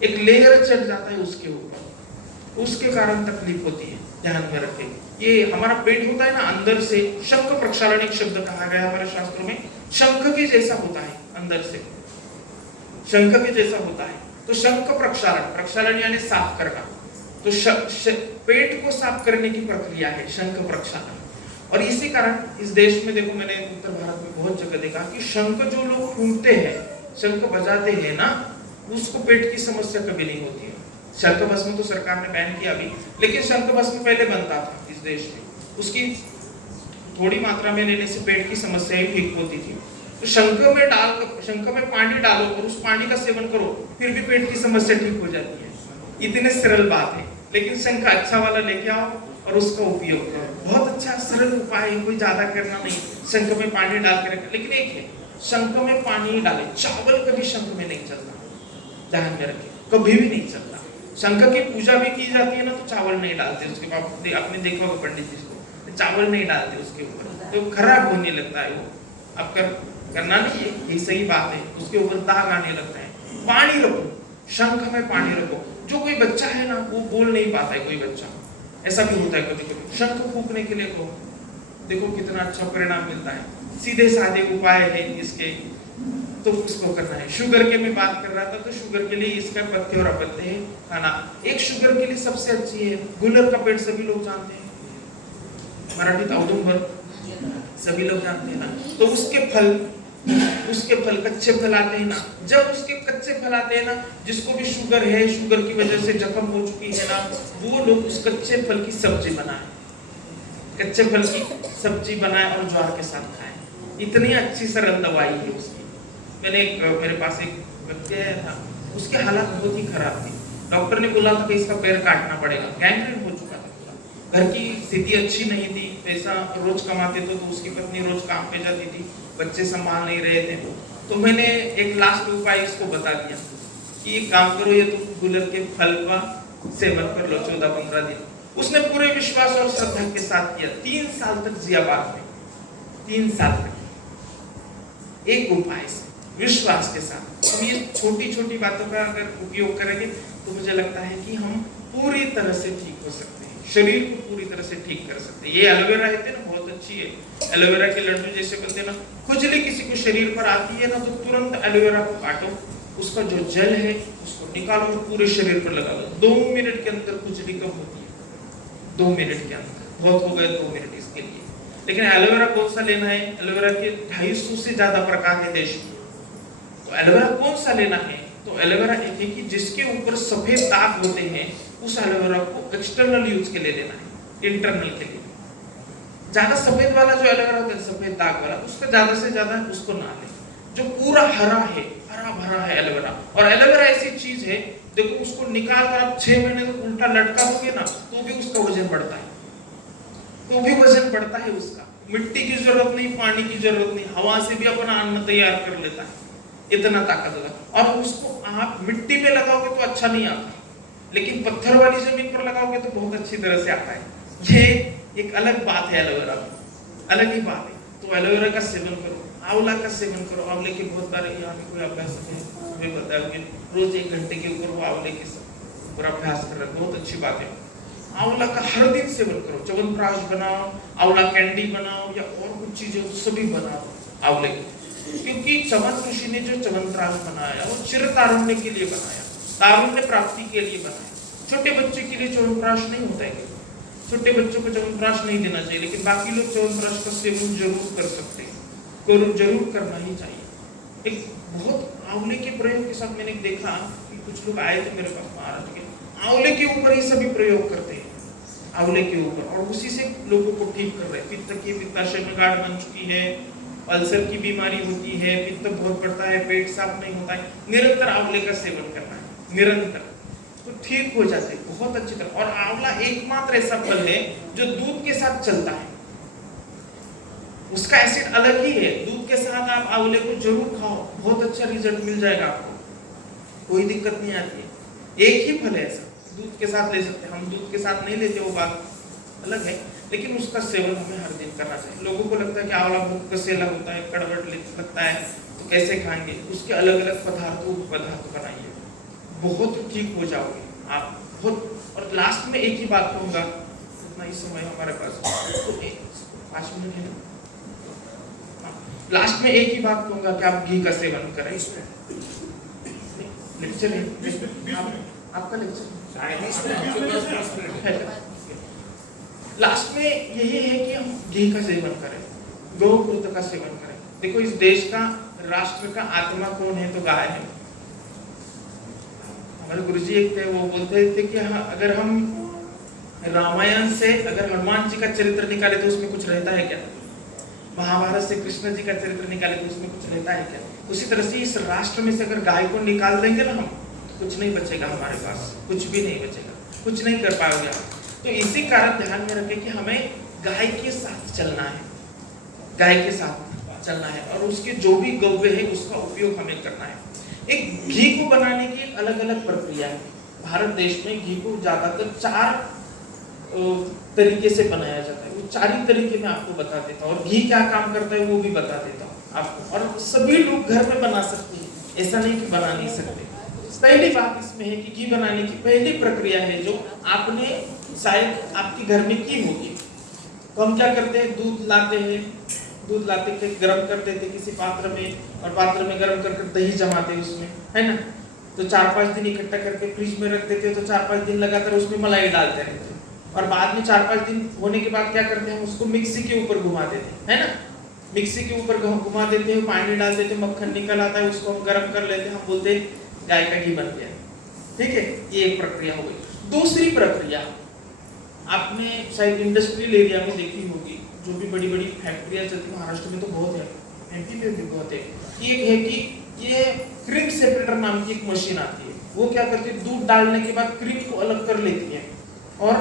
एक लेयर चढ़ जाता है उसके ऊपर, उसके कारण तकलीफ होती है। ध्यान में रखें, ये हमारा पेट होता है ना, अंदर से शंख प्रक्षालन एक शब्द कहा गया हमारे शास्त्रों में, शंख के जैसा होता है, अंदर से शंख के जैसा होता है। तो शंख प्रक्षालन यानी साफ करना, तो पेट को साफ करने की प्रक्रिया है शंख प्रक्षालन। और इसी कारण इस देश में देखो, मैंने उत्तर भारत में बहुत जगह देखा कि शंख जो लोग फूंकते हैं, शंख बजाते हैं ना, उसको पेट की समस्या कभी नहीं होती है। शंख भस्म तो सरकार ने बैन किया अभी, लेकिन शंख भस्म पहले बनता था इस देश में, उसकी थोड़ी मात्रा में लेने से पेट की समस्याएं ठीक होती थी। तो शंख में पानी डालो और उस पानी का सेवन करो, फिर भी पेट की समस्या ठीक हो जाती है। इतने सरल बात है, लेकिन शंख अच्छा वाला लेके आओ और उसका उपयोग करो, बहुत अच्छा सरल उपाय है, कोई ज्यादा करना नहीं। शंख में पानी डाल कर, लेकिन एक है, शंख में पानी डाले, चावल कभी शंख में नहीं चलता, ध्यान में रखें, कभी भी नहीं चलता। शंख की पूजा भी की जाती है ना, तो चावल नहीं डालते उसके बाद, आपने देखा होगा पंडित जी को, चावल नहीं डालते उसके ऊपर, तो खराब होने लगता है वो। अब करना नहीं है, ये सही बात है, उसके ऊपर दाग आने लगता है। पानी रखो, शंख में पानी रखो। जो कोई बच्चा है ना वो बोल नहीं पाता है, कोई बच्चा ऐसा भी होता है कभी कभी, शंख फूकने के लिए कहो, देखो कितना अच्छा परिणाम मिलता है। सीधे साधे उपाय है इसके, तो उसको करना है। शुगर के मैं बात कर रहा था, तो शुगर के लिए इसका पथ्य और अपथ्य है खाना। एक शुगर के लिए सबसे अच्छी है गुलर का पेड़, सभी लोग जानते हैं, मराठी औदुंबर सभी लोग जानते हैं ना। तो उसके फल कच्चे फल आते हैं ना, जब उसके कच्चे फल आते हैं ना, जिसको भी शुगर है, शुगर की वजह से जख्म हो चुकी है ना, वो लोग उस कच्चे फल की सब्जी बनाए, कच्चे फल की सब्जी बनाए और ज्वार के साथ खाएं। इतनी अच्छी सरल दवाई है उसकी। मेरे पास एक बच्चे था, उसके हालात बहुत ही खराब थे। डॉक्टर ने बोला था कि इसका पैर काटना पड़ेगा, गैंग्रीन हो चुका था। घर की स्थिति अच्छी नहीं थी, पैसा रोज कमाते थे, तो उसकी पत्नी रोज काम पे जाती थी, बच्चे संभाल नहीं रहे थे। तो मैंने एक लास्ट उपाय इसको बता दिया कि एक काम करो, ये तुम गुलर के फल का सेवन कर लो 14-15 दिन। उसने पूरे विश्वास और श्रद्धा के साथ किया, 3 साल तक जिया बाद में, 3 साल तक एक उपाय से, विश्वास के साथ। हम ये छोटी छोटी बातों का अगर उपयोग करेंगे तो मुझे लगता है कि हम पूरी तरह से ठीक हो सकते हैं, शरीर को पूरी तरह से ठीक कर सकते हैं। ये एलोवेरा है ना, बहुत अच्छी है, एलोवेरा के लड्डू जैसे बनते ना। खुजली किसी को शरीर पर आती है ना, तो तुरंत एलोवेरा को काटो, उसका जो जल है उसको निकालो और पूरे शरीर पर लगा लो। 2 मिनट के अंदर खुजली कम होती है, 2 मिनट के अंदर, बहुत हो गए 2 मिनट इसके लिए। लेकिन एलोवेरा कौन सा लेना है? एलोवेरा के 250 से ज्यादा प्रकार है देश में, तो एलोवेरा कौन सा लेना है? तो एलोवेरा एक है कि जिसके ऊपर सफेद दाग होते हैं, उस एलोवेरा को एक्सटर्नल यूज के लिए लेना है, इंटरनल के लिए। ज्यादा सफेद वाला जो एलोवेरा होता है, सफेद दाग वाला, उसका ज्यादा से ज्यादा उसको ना ले। जो पूरा हरा है, हरा भरा है एलोवेरा, और एलोवेरा ऐसी चीज है, देखो उसको निकाल कर आप 6 महीने तक उल्टा लटका दोगे ना, तो भी उसका वजन बढ़ता है, तो भी वजन बढ़ता है उसका। मिट्टी की जरूरत नहीं, पानी की जरूरत नहीं, हवा से भी अपना अन्न तैयार कर लेता है, इतना ताकत होगा। और उसको आप मिट्टी पे लगाओगे तो अच्छा नहीं आता, लेकिन पत्थर वाली जमीन पर लगाओगे तो बहुत अच्छी तरह से आता है। ये एक अलग बात है, एलोवेरा अलग ही बात है। तो एलोवेरा का सेवन करो, आंवला का सेवन करो। आंवले के बहुत सारे यहाँ पे कोई अभ्यास है, मुझे बताया कि रोज 1 घंटे के ऊपर वो आंवले के ऊपर अभ्यास कर रहे हैं, बहुत अच्छी बात है। आंवला का हर दिन सेवन करो, च्यवनप्राश बनाओ, आंवला कैंडी बनाओ, या और कुछ चीजें सभी बनाओ आंवले की। क्योंकि चवन ऋषि ने जो च्यवनप्राश बनाया वो चिरतारुण्य के लिए बनाया, तारुण्य प्राप्ति के लिए बनाया। छोटे बच्चे के लिए च्यवनप्राश नहीं होता है, छोटे बच्चों को च्यवनप्राश नहीं देना चाहिए, लेकिन बाकी लोग च्यवनप्राश का सेवन जरूर कर सकते हैं, जरूर करना ही चाहिए। एक बहुत आंवले के प्रयोग के साथ मैंने देखा कि कुछ लोग आए थे मेरे पास महाराष्ट्र के, आंवले के ऊपर ही सभी प्रयोग करते हैं, आंवले के ऊपर, और उसी से लोगों को ठीक कर रहे हैं। पित्ताशय में गांठ बन चुकी है, अल्सर की बीमारी होती है, पित्त बहुत बढ़ता है, पेट साफ नहीं होता है, निरंतर आंवले का सेवन करना है, निरंतर, तो ठीक हो जाते हैं बहुत अच्छी तरह। और आंवला एकमात्र ऐसा फल है जो दूध के साथ चलता है, उसका एसिड अलग ही है। दूध के साथ आप आंवले को जरूर खाओ, बहुत अच्छा रिजल्ट मिल जाएगा आपको, कोई दिक्कत नहीं आती है। एक ही फल है ऐसा, दूध के साथ ले सकते हैं, हम दूध के साथ नहीं लेते, वो बात अलग है, लेकिन उसका सेवन हमें हर दिन करना चाहिए। लोगों को लगता है कि आंवला बहुत कसेला होता है, कड़वट लगता है, तो कैसे खाएंगे? उसके अलग अलग पदार्थ बनाइए, बहुत ठीक हो जाओगे आप, बहुत। और लास्ट में एक ही बात कहूंगा, इतना ही समय हमारे पास, तो 5 मिनट है ना, लास्ट में एक ही बात कहूंगा कि आप घी का सेवन करें। लेक्चर है आपका लेक्चर लास्ट में यही है कि हम घी का सेवन करें, गौमूत्र का सेवन करें। देखो इस देश का, राष्ट्र का आत्मा कौन है? तो गाय है। हमारे गुरुजी एक थे, वो बोलते थे कि अगर हम रामायण से अगर हनुमान जी का चरित्र निकाले तो उसमें कुछ रहता है क्या? महाभारत से कृष्ण जी का चरित्र निकाले तो उसमें कुछ रहता है क्या? उसी तरह से इस राष्ट्र में से अगर गाय को निकाल देंगे ना हम, तो कुछ नहीं बचेगा हमारे पास, कुछ भी नहीं बचेगा, कुछ नहीं कर पाओगे आप। तो इसी कारण ध्यान में रखें कि हमें गाय के साथ चलना है, गाय के साथ चलना है, और उसके जो भी गौवे है उसका उपयोग हमें करना है। एक घी को बनाने की एक अलग अलग प्रक्रिया है। भारत देश में घी को ज्यादातर 4 तरीके से बनाया जाता है। वो चार ही तरीके में आपको बता देता हूँ, और घी क्या काम करता है वो भी बता देता हूँ आपको। और सभी लोग घर में बना सकते हैं, ऐसा नहीं कि बना नहीं सकते। पहली बात इसमें है कि घी बनाने की पहली प्रक्रिया है जो आपने शायद आपके घर में की होगी। तो हम क्या करते हैं, दूध लाते थे, गर्म कर देते किसी पात्र में, और पात्र में गर्म करके दही जमाते उसमें, है ना। तो 4-5 दिन इकट्ठा करके फ्रिज में रख देते, तो 4-5 दिन लगातार उसमें मलाई डालते रहते, और बाद में 4-5 दिन होने के बाद क्या करते हैं, उसको मिक्सी के ऊपर घुमा देते हैं, है ना। मिक्सी के ऊपर घुमा देते हैं, पानी डाल देते हैं, मक्खन निकल आता है, उसको हम गर्म कर लेते हैं, हम बोलते हैं गाय का घी बन गया। ठीक है, ये एक प्रक्रिया हो गई। दूसरी प्रक्रिया आपने शायद इंडस्ट्रियल एरिया में देखी होगी, जो भी बड़ी बड़ी फैक्ट्रियां चलती है, महाराष्ट्र में तो बहुत है, एमपी में भी बहुत है। एक है कि ये क्रीम सेपरेटर नाम की एक मशीन आती है, वो क्या करती है, दूध डालने के बाद क्रीम को अलग कर लेती है, और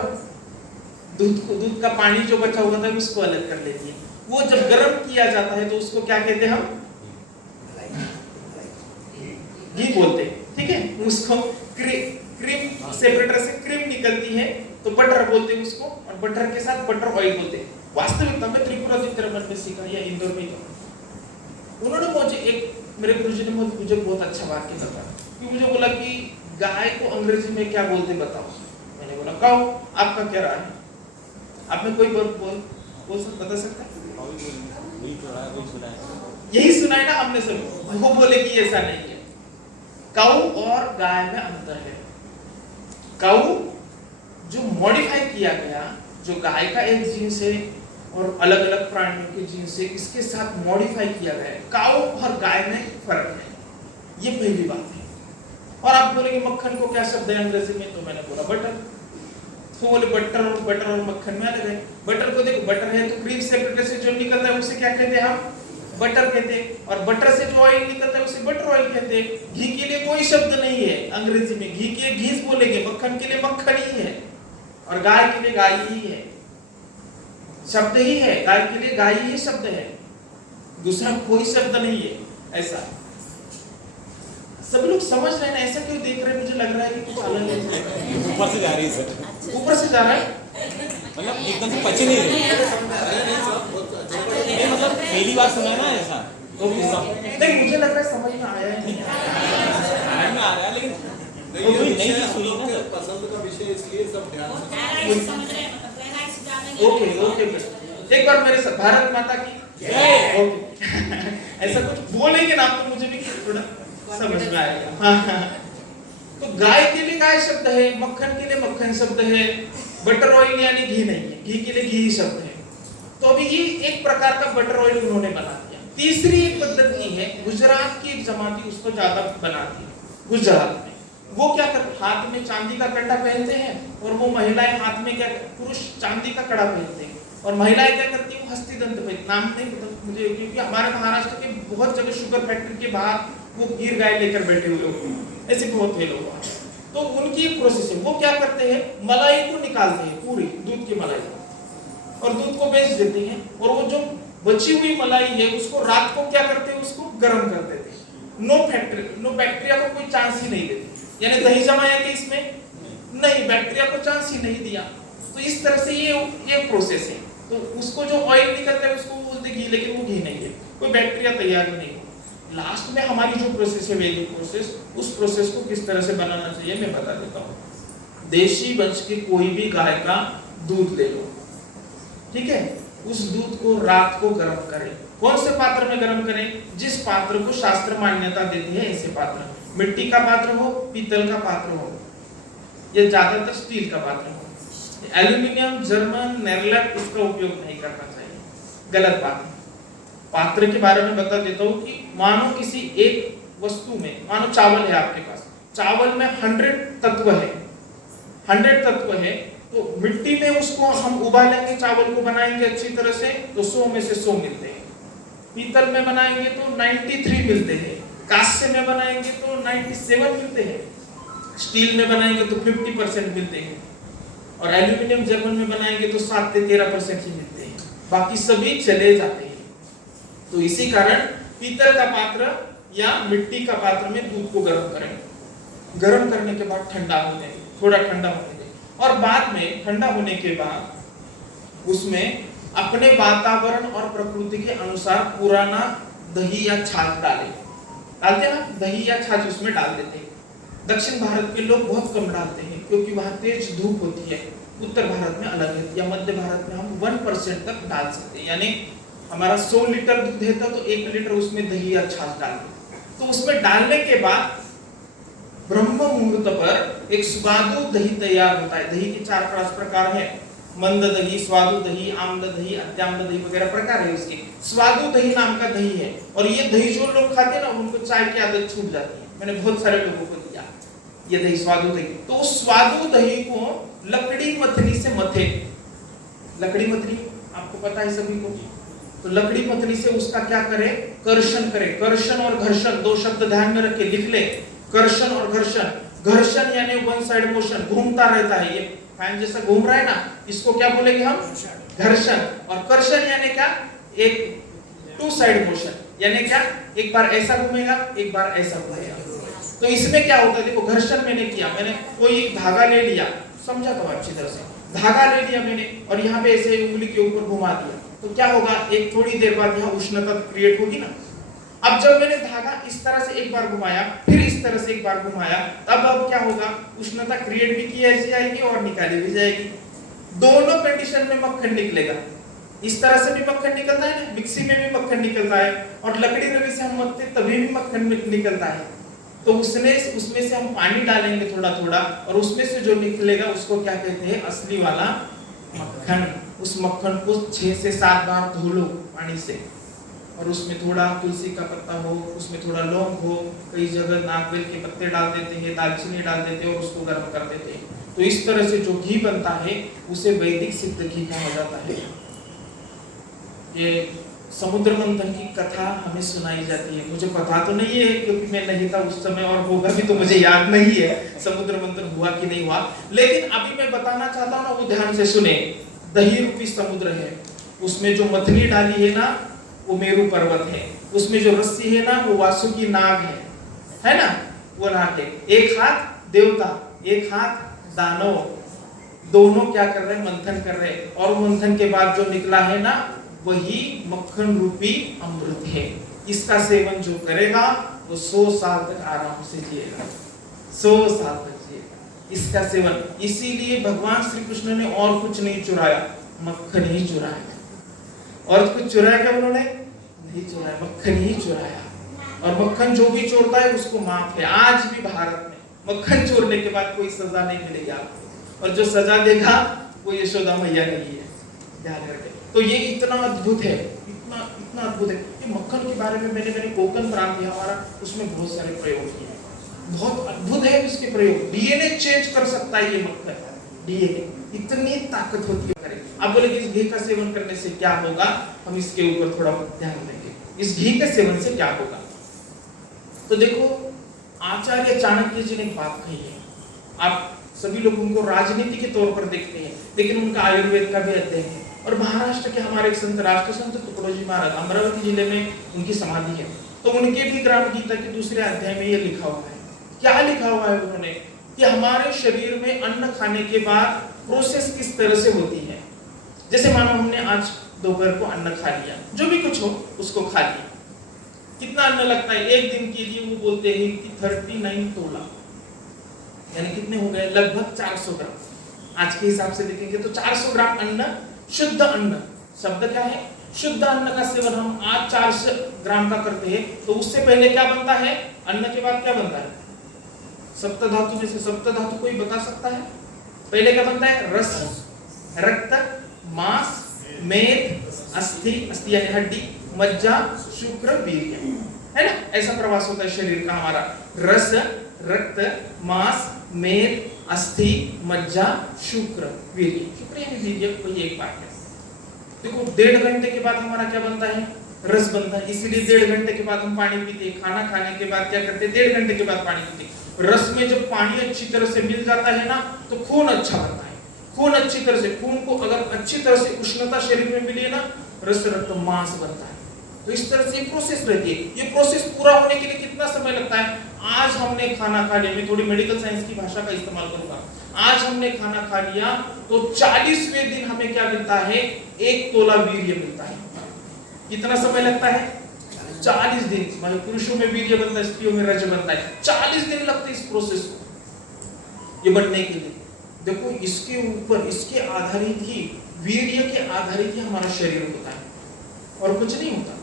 दूध का पानी जो बचा हुआ था उसको अलग कर लेती है। वो जब गर्म किया जाता है तो उसको क्या कहते हैं, हम घी बोलते हैं। ठीक है, उसको क्रीम सेपरेटर से क्रीम निकलती है तो बटर बोलते हैं उसको, और बटर के साथ बटर ऑयल बोलते हैं। वास्तविकता में त्रिपुरा में सीखा या इंदौर में। उन्होंने मुझे मेरे गुरुजी ने मुझे बहुत अच्छा वाक्य बताया, कि मुझे बोला कि गाय को अंग्रेजी में क्या बोलते बताओ। मैंने बोला काऊ, आपका क्या राय है, आपने कोई बता सकता है? यही सुना है ना हमने सब। वो बोले कि ऐसा नहीं है, काऊ और गाय में अंतर है। काऊ जो मॉडिफाई किया गया, जो गाय का एक जीन्स है और अलग अलग प्राणियों के जीन्स से इसके साथ मॉडिफाई किया गया है। काऊ और गाय में फर्क है, ये पहली बात है। और आप बोलेंगे मक्खन को क्या शब्द है अंग्रेजी में, तो मैंने बोला बटर। तो बोले बटर और मक्खन में अलग है। बटर को देखो, बटर है तो क्रीम सेपरेटर से जो निकलता है उसे क्या कहते हैं, हम बटर कहते हैं, और बटर से जो ऑयल निकलता है उसे बटर ऑयल कहते हैं। घी के लिए कोई शब्द नहीं है अंग्रेजी में, घी के लिए घी बोलेंगे, मक्खन के लिए मक्खन ही है, और गाय के लिए गाय ही है, शब्द ही है। गाय के लिए गाय ही शब्द है, दूसरा कोई शब्द नहीं है। ऐसा सब लोग समझ रहे हैं, ऐसा क्यों देख रहे हैं, मुझे लग रहा है कि कुछ अलग है। ऊपर से जा रही है सर, ऊपर से जा रहा है, मतलब एकदम से पच नहीं रही। मतलब पहली बार सुना है ना ऐसा, तो नहीं मुझे लग रहा है समझ में आया है, समझ में आ रहा है, लेकिन कोई नई चीज सुनी ना सर। पसंद का विषय, इसलिए सब ध्यान से। ओके एक बार मेरे साथ भारत माता की जय। ऐसा कुछ बोलेंगे ना तो मुझे भी थोड़ा समझ में आएगा। हाँ। तो गाय के लिए गाय शब्द है, मक्खन के लिए मक्खन शब्द है, बटर ऑयल यानी घी नहीं है, घी के लिए घी शब्द है। तो अभी ये एक प्रकार का बटर ऑयल उन्होंने बना दिया। तीसरी एक पद्धति है, गुजरात की एक जमाती उसको ज्यादा बनाती है। गुजरात में वो क्या करते, हाथ में चांदी का कंडा पहनते हैं, और वो महिलाएं हाथ में क्या, पुरुष चांदी का कड़ा पहनते हैं, और महिलाएं क्या करती है, वो हस्तिदंत पहनती, नाम नहीं पता मुझे, क्योंकि हमारे महाराष्ट्र के बहुत जगह शुगर फैक्ट्री के बाहर वो गिर गाय लेकर बैठे हुए लोग, ऐसे बहुत है लोग। तो उनकी एक प्रोसेस है, वो क्या करते हैं, मलाई को निकालते हैं, पूरी दूध की मलाई, और दूध को बेच देते हैं, और वो जो बची हुई मलाई है उसको रात को क्या करते हैं, उसको गर्म कर देते हैं। नो बैक्टीरिया को कोई चांस ही नहीं देते, यानी दही जमाया कि इसमें नहीं, बैक्टीरिया को चांस ही नहीं दिया। तो इस तरह से ये प्रोसेस है। तो उसको जो ऑयल निकलता है उसको बोलते घी, लेकिन वो घी नहीं है, कोई बैक्टीरिया तैयार नहीं हो। लास्ट में हमारी जो प्रोसेस है, वैदिक प्रोसेस, उस प्रोसेस को किस तरह से बनाना चाहिए मैं बता देता हूँ। देशी वंश की कोई भी गाय का दूध ले लो, ठीक है, उस दूध को रात को गर्म करें। कौन से पात्र में गर्म करें, जिस पात्र को शास्त्र मान्यता देती है, ऐसे पात्र, मिट्टी का पात्र हो, पीतल का पात्र हो, या ज्यादातर स्टील का पात्र हो। एल्यूमिनियम, जर्मन, नेरलक इसका उपयोग नहीं करना चाहिए, गलत बात है। पात्र के बारे में बता देता हूँ कि मानो किसी एक वस्तु में, मानो चावल है आपके पास, चावल में 100 तत्व है, 100 तत्व है, तो मिट्टी में उसको हम उबालेंगे, चावल को बनाएंगे अच्छी तरह से, तो 100 में से 100 मिलते हैं। पीतल में बनाएंगे तो 93 मिलते हैं, कांस्य में बनाएंगे तो 97 मिलते हैं, स्टील में बनाएंगे तो 50% मिलते हैं, और एल्यूमिनियम, जर्मन में बनाएंगे तो 7 से 13% ही मिलते हैं, बाकी सभी चले जाते हैं। तो इसी कारण पीतल का पात्र या मिट्टी का पात्र में दूध को गर्म करें, गर्म करने के बाद ठंडा होने दें, थोड़ा ठंडा होने दें, और बाद में ठंडा होने के बाद उसमें अपने वातावरण और प्रकृति के अनुसार पुराना दही या छाछ डालते ना, दही या छाछ उसमें डाल देते हैं। दक्षिण भारत के लोग बहुत कम डालते हैं क्योंकि वहां तेज धूप होती है। उत्तर भारत में अलग है, या मध्य भारत में हम 1% तक डाल सकते हैं, यानी हमारा 100 लीटर दूध है तो 1 लीटर उसमें दही या छाछ डाल दें। तो उसमें डालने के बाद ब्रह्म मुहूर्त पर एक स्वादु दही तैयार होता है। दही के 4 प्रकार है, मंद दही, स्वादु दही, आम्ल दही, अत्याम्ल दही वगैरह प्रकार है उसके। स्वादु दही नाम का दही है, और ये दही जो लोग खाते हैं ना उनको चाय की आदत छूट जाती है। मैंने बहुत सारे लोगों को दिया ये दही, स्वादु दही। तो उस स्वादु दही को लकड़ी मथनी से मथे। लकड़ी मथनी आपको पता है सभी को, तो लकड़ी मथनी से उसका क्या करे, कर्षण करे। कर्षण और घर्षण 2 शब्द ध्यान में रख के लिख ले, कर्षण और घर्षण। घर्षण यानी वन साइड मोशन, घूमता रहता है, ये फैन जैसा घूम रहा है ना, इसको क्या बोलेंगे हम, घर्षण। और कर्षण यानी क्या, एक 2 साइड मोशन, यानी क्या, एक बार ऐसा घूमेगा एक बार ऐसा घूमेगा। तो इसमें क्या होता है, देखो घर्षण मैंने किया, मैंने कोई धागा ले लिया, समझा तो अच्छी तरह से, धागा ले लिया मैंने और यहाँ पे ऐसे उंगली के ऊपर घुमा दिया, तो क्या होगा, एक थोड़ी देर बाद यहाँ उष्णता क्रिएट होगी ना। अब जब मैंने धागा इस तरह से एक बार घुमाया, फिर इस तरह से एक बार घुमाया, तब अब क्या होगा, उष्णता क्रिएट भी की जाएगी और निकाली भी जाएगी। दोनों कंडीशन में मक्खन निकलेगा। इस तरह से भी मक्खन निकलता है ना, मिक्सी में भी मक्खन निकलता है, और लकड़ी रवी से हम मथते तभी भी मक्खन निकलता है। तो उसमें से हम पानी डालेंगे थोड़ा थोड़ा, और उसमें से जो निकलेगा उसको क्या कहते हैं, असली वाला मक्खन। उस मक्खन को 6 से 7 बार धो लो पानी से, और उसमें थोड़ा तुलसी का पत्ता हो, उसमें थोड़ा लौंग हो, कई जगह नागवेल के पत्ते डाल देते हैं, दालचीनी डाल देते हैं और उसको गर्म कर देते हैं। तो इस तरह से जो घी बनता है उसे वैदिक सिद्ध घी कहा जाता है। ये समुद्र मंथन की कथा हमें सुनाई जाती है। मुझे पता तो नहीं है क्योंकि मैं नहीं था उस समय, और होगा भी तो मुझे याद नहीं है समुद्र मंथन हुआ कि नहीं हुआ, लेकिन अभी मैं बताना चाहता हूँ ना, वो ध्यान से सुने। दही रूपी समुद्र है, उसमें जो मथनी डाली है ना वो मेरू पर्वत है, उसमें जो रस्सी है ना वो वासुकी नाग है ना, वो नाग है। एक हाथ देवता, एक हाथ दानव, दोनों क्या कर रहे हैं, मंथन कर रहे हैं, और मंथन के बाद जो निकला है ना वही मक्खन रूपी अमृत है। इसका सेवन जो करेगा वो 100 साल तक आराम से जिएगा, 100 साल तक जिएगा इसका सेवन। इसीलिए भगवान श्री कृष्ण ने और कुछ नहीं चुराया, मक्खन ही चुराया। और कुछ चुराया क्या उन्होंने, नहीं चुराया, मक्खन ही चुराया। और मक्खन जो भी चोरता है उसको माफ है। आज भी भारत में मक्खन चोरने के बाद कोई सजा नहीं मिलेगी आपको, और जो सजा देगा वो यशोदा मैया नहीं है, ध्यान रखें। तो ये इतना अद्भुत है, इतना अद्भुत है कि मक्खन के बारे में मैंने कोकन प्रांत है हमारा, उसमें बहुत सारे प्रयोग किए हैं, बहुत अद्भुत है इसके प्रयोग। डीएनए चेंज कर सकता है ये मक्खन, डीएनए, इतनी ताकत होती है। आप बोले कि इस घी का सेवन करने से क्या होगा, हम इसके ऊपर थोड़ा ध्यान देंगे, इस घी के सेवन से क्या होगा। तो देखो आचार्य चाणक्य जी ने एक बात कही है, आप सभी लोग उनको राजनीति के तौर पर देखते हैं, लेकिन उनका आयुर्वेद का भी अध्ययन है। और महाराष्ट्र के हमारे एक संत, राष्ट्र संत तुकडोजी महाराज, अमरावती जिले में उनकी समाधि है, तो उनके भी ग्राम गीता के 2 अध्याय में ये लिखा हुआ है। क्या लिखा हुआ है उन्होंने, कि हमारे शरीर में अन्न खाने के बाद प्रोसेस किस तरह से होती है। जैसे मानो हमने आज दोपहर को अन्न खा लिया, जो भी कुछ हो उसको खा लिया, कितना अन्न लगता है एक दिन के लिए, वो बोलते हैं कि 39 तोला, यानी कितने हो गए, लगभग 400 ग्राम। आज के हिसाब से देखेंगे तो 400 ग्राम अन्न, शुद्ध अन्न, शब्द क्या है, शुद्ध अन्न का सेवन हम आज 400 ग्राम का करते हैं। तो उससे पहले क्या बनता है, अन्न के बाद क्या बनता है, सप्त धातु में से सप्त धातु कोई बता सकता है, पहले क्या बनता है, रस, रक्त, मांस, मेद, अस्थि, अस्थि यानी हड्डी, मज्जा, शुक्र, वीर्य, है ना, ऐसा प्रवास होता है शरीर का हमारा। रस, रक्त, मांस, मेद, अस्थि, मज्जा, शुक्र, वीर्य। शुक्र यानी वीर्य, कोई एक बात है। देखो 1.5 घंटे के बाद हमारा क्या बनता है, रस बनता है, इसीलिए 1.5 घंटे के बाद हम पानी पीते हैं। खाना खाने के बाद क्या करते हैं, 1.5 घंटे के बाद पानी पीते हैं। रस में जब पानी अच्छी तरह से मिल जाता है ना तो खून अच्छा बनता है। खून अच्छी तरह से, खून को अगर अच्छी तरह से उष्णता शरीर में मिले ना, रस, रक्त, मांस बनता है। तो इस तरह से प्रोसेस रहती है। ये प्रोसेस पूरा होने के लिए कितना समय लगता है, आज हमने खाना खा लिया, मैं थोड़ी मेडिकल साइंस की भाषा का इस्तेमाल करूंगा, आज हमने खाना खा लिया तो 40वें दिन हमें क्या मिलता है? 1 तोला वीर्य मिलता है। कितना समय लगता है? 40 दिन। मतलब पुरुषों में वीर्य बनता है, स्त्रियों में रज बनता है। 40 दिन लगते इस प्रोसेस को ये बनने के लिए। देखो इसके ऊपर, इसके आधारित ही, वीर्य के आधारित ही हमारा शरीर होता है और कुछ नहीं होता।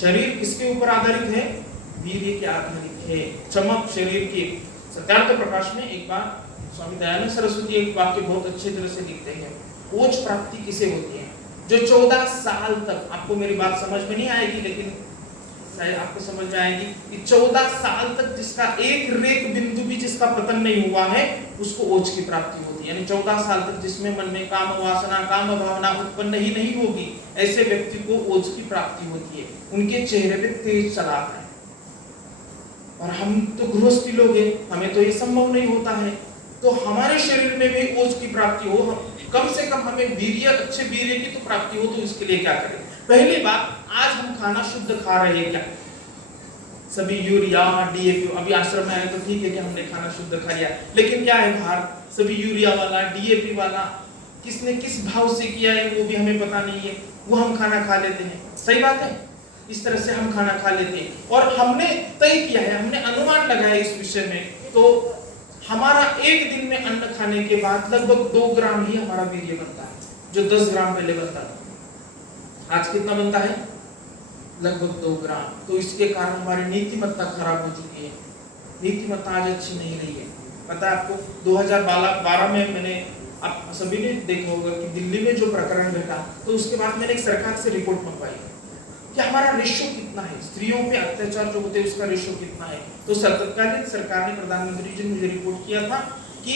शरीर किसके ऊपर आधारित है? वीर्य के आधारित है। चमक शरीर के। सत्यार्थ प्रकाश में एक बार स्वामी दयानंद सरस्वती एक वाक्य बहुत अच्छे तरह से लिखते हैं। ओज प्राप्ति किसे होती है? जो 14 साल तक, आपको मेरी बात समझ में नहीं आएगी लेकिन शायद आपको समझ में आएगी कि 14 साल तक जिसका एक रेख बिंदु भी जिसका पतन नहीं हुआ है उसको ओज की प्राप्ति होती है। यानी 14 साल तक जिसमें मन में काम वासना, काम भावना उत्पन्न ही नहीं होगी, ऐसे व्यक्ति को ओज की प्राप्ति होती है। उनके चेहरे पे तेज चला आता है। और हम तो गृहस्थी लोग हैं, हमें तो ये संभव नहीं होता है। तो हमारे शरीर में भी ओज की प्राप्ति हो, कम से कम हमें वीर्य, अच्छे वीर्य की तो प्राप्ति हो। तो इसके लिए क्या करें? पहली बात, आज हम खाना शुद्ध खा रहे हैं क्या? सभी यूरिया, डीएपी, अभी आश्रम में आए तो ठीक है कि हमने खाना शुद्ध खा लिया, लेकिन क्या है बाहर सभी यूरिया वाला, डीएपी वाला, किसने किस भाव से किया है वो भी हमें पता नहीं है, वो हम खाना खा लेते हैं। सही बात है, इस तरह से हम खाना खा लेते हैं। और हमने तय किया है, हमने अनुमान लगाया इस विषय में, तो हमारा एक दिन में अन्न खाने के बाद लगभग 2 ग्राम ही हमारा वीर्य बनता है, जो 10 ग्राम पहले बनता था। आज कितना बनता है? लगभग 2 ग्राम। तो इसके कारण हमारी नीतिमत्ता खराब हो चुकी है। नीतिमत्ता आज अच्छी नहीं रही है। पता है आपको, 2012 में मैंने, आप सभी ने देखा होगा कि दिल्ली में जो प्रकरण घटा, तो उसके बाद मैंने एक सरकार से रिपोर्ट मंगवाई कि हमारा रेशो कितना है, स्त्रियों पे अत्याचार जो होते हैं उसका रेशो कितना है। तो तत्कालीन सरकार ने, प्रधानमंत्री जी ने मुझे रिपोर्ट किया था कि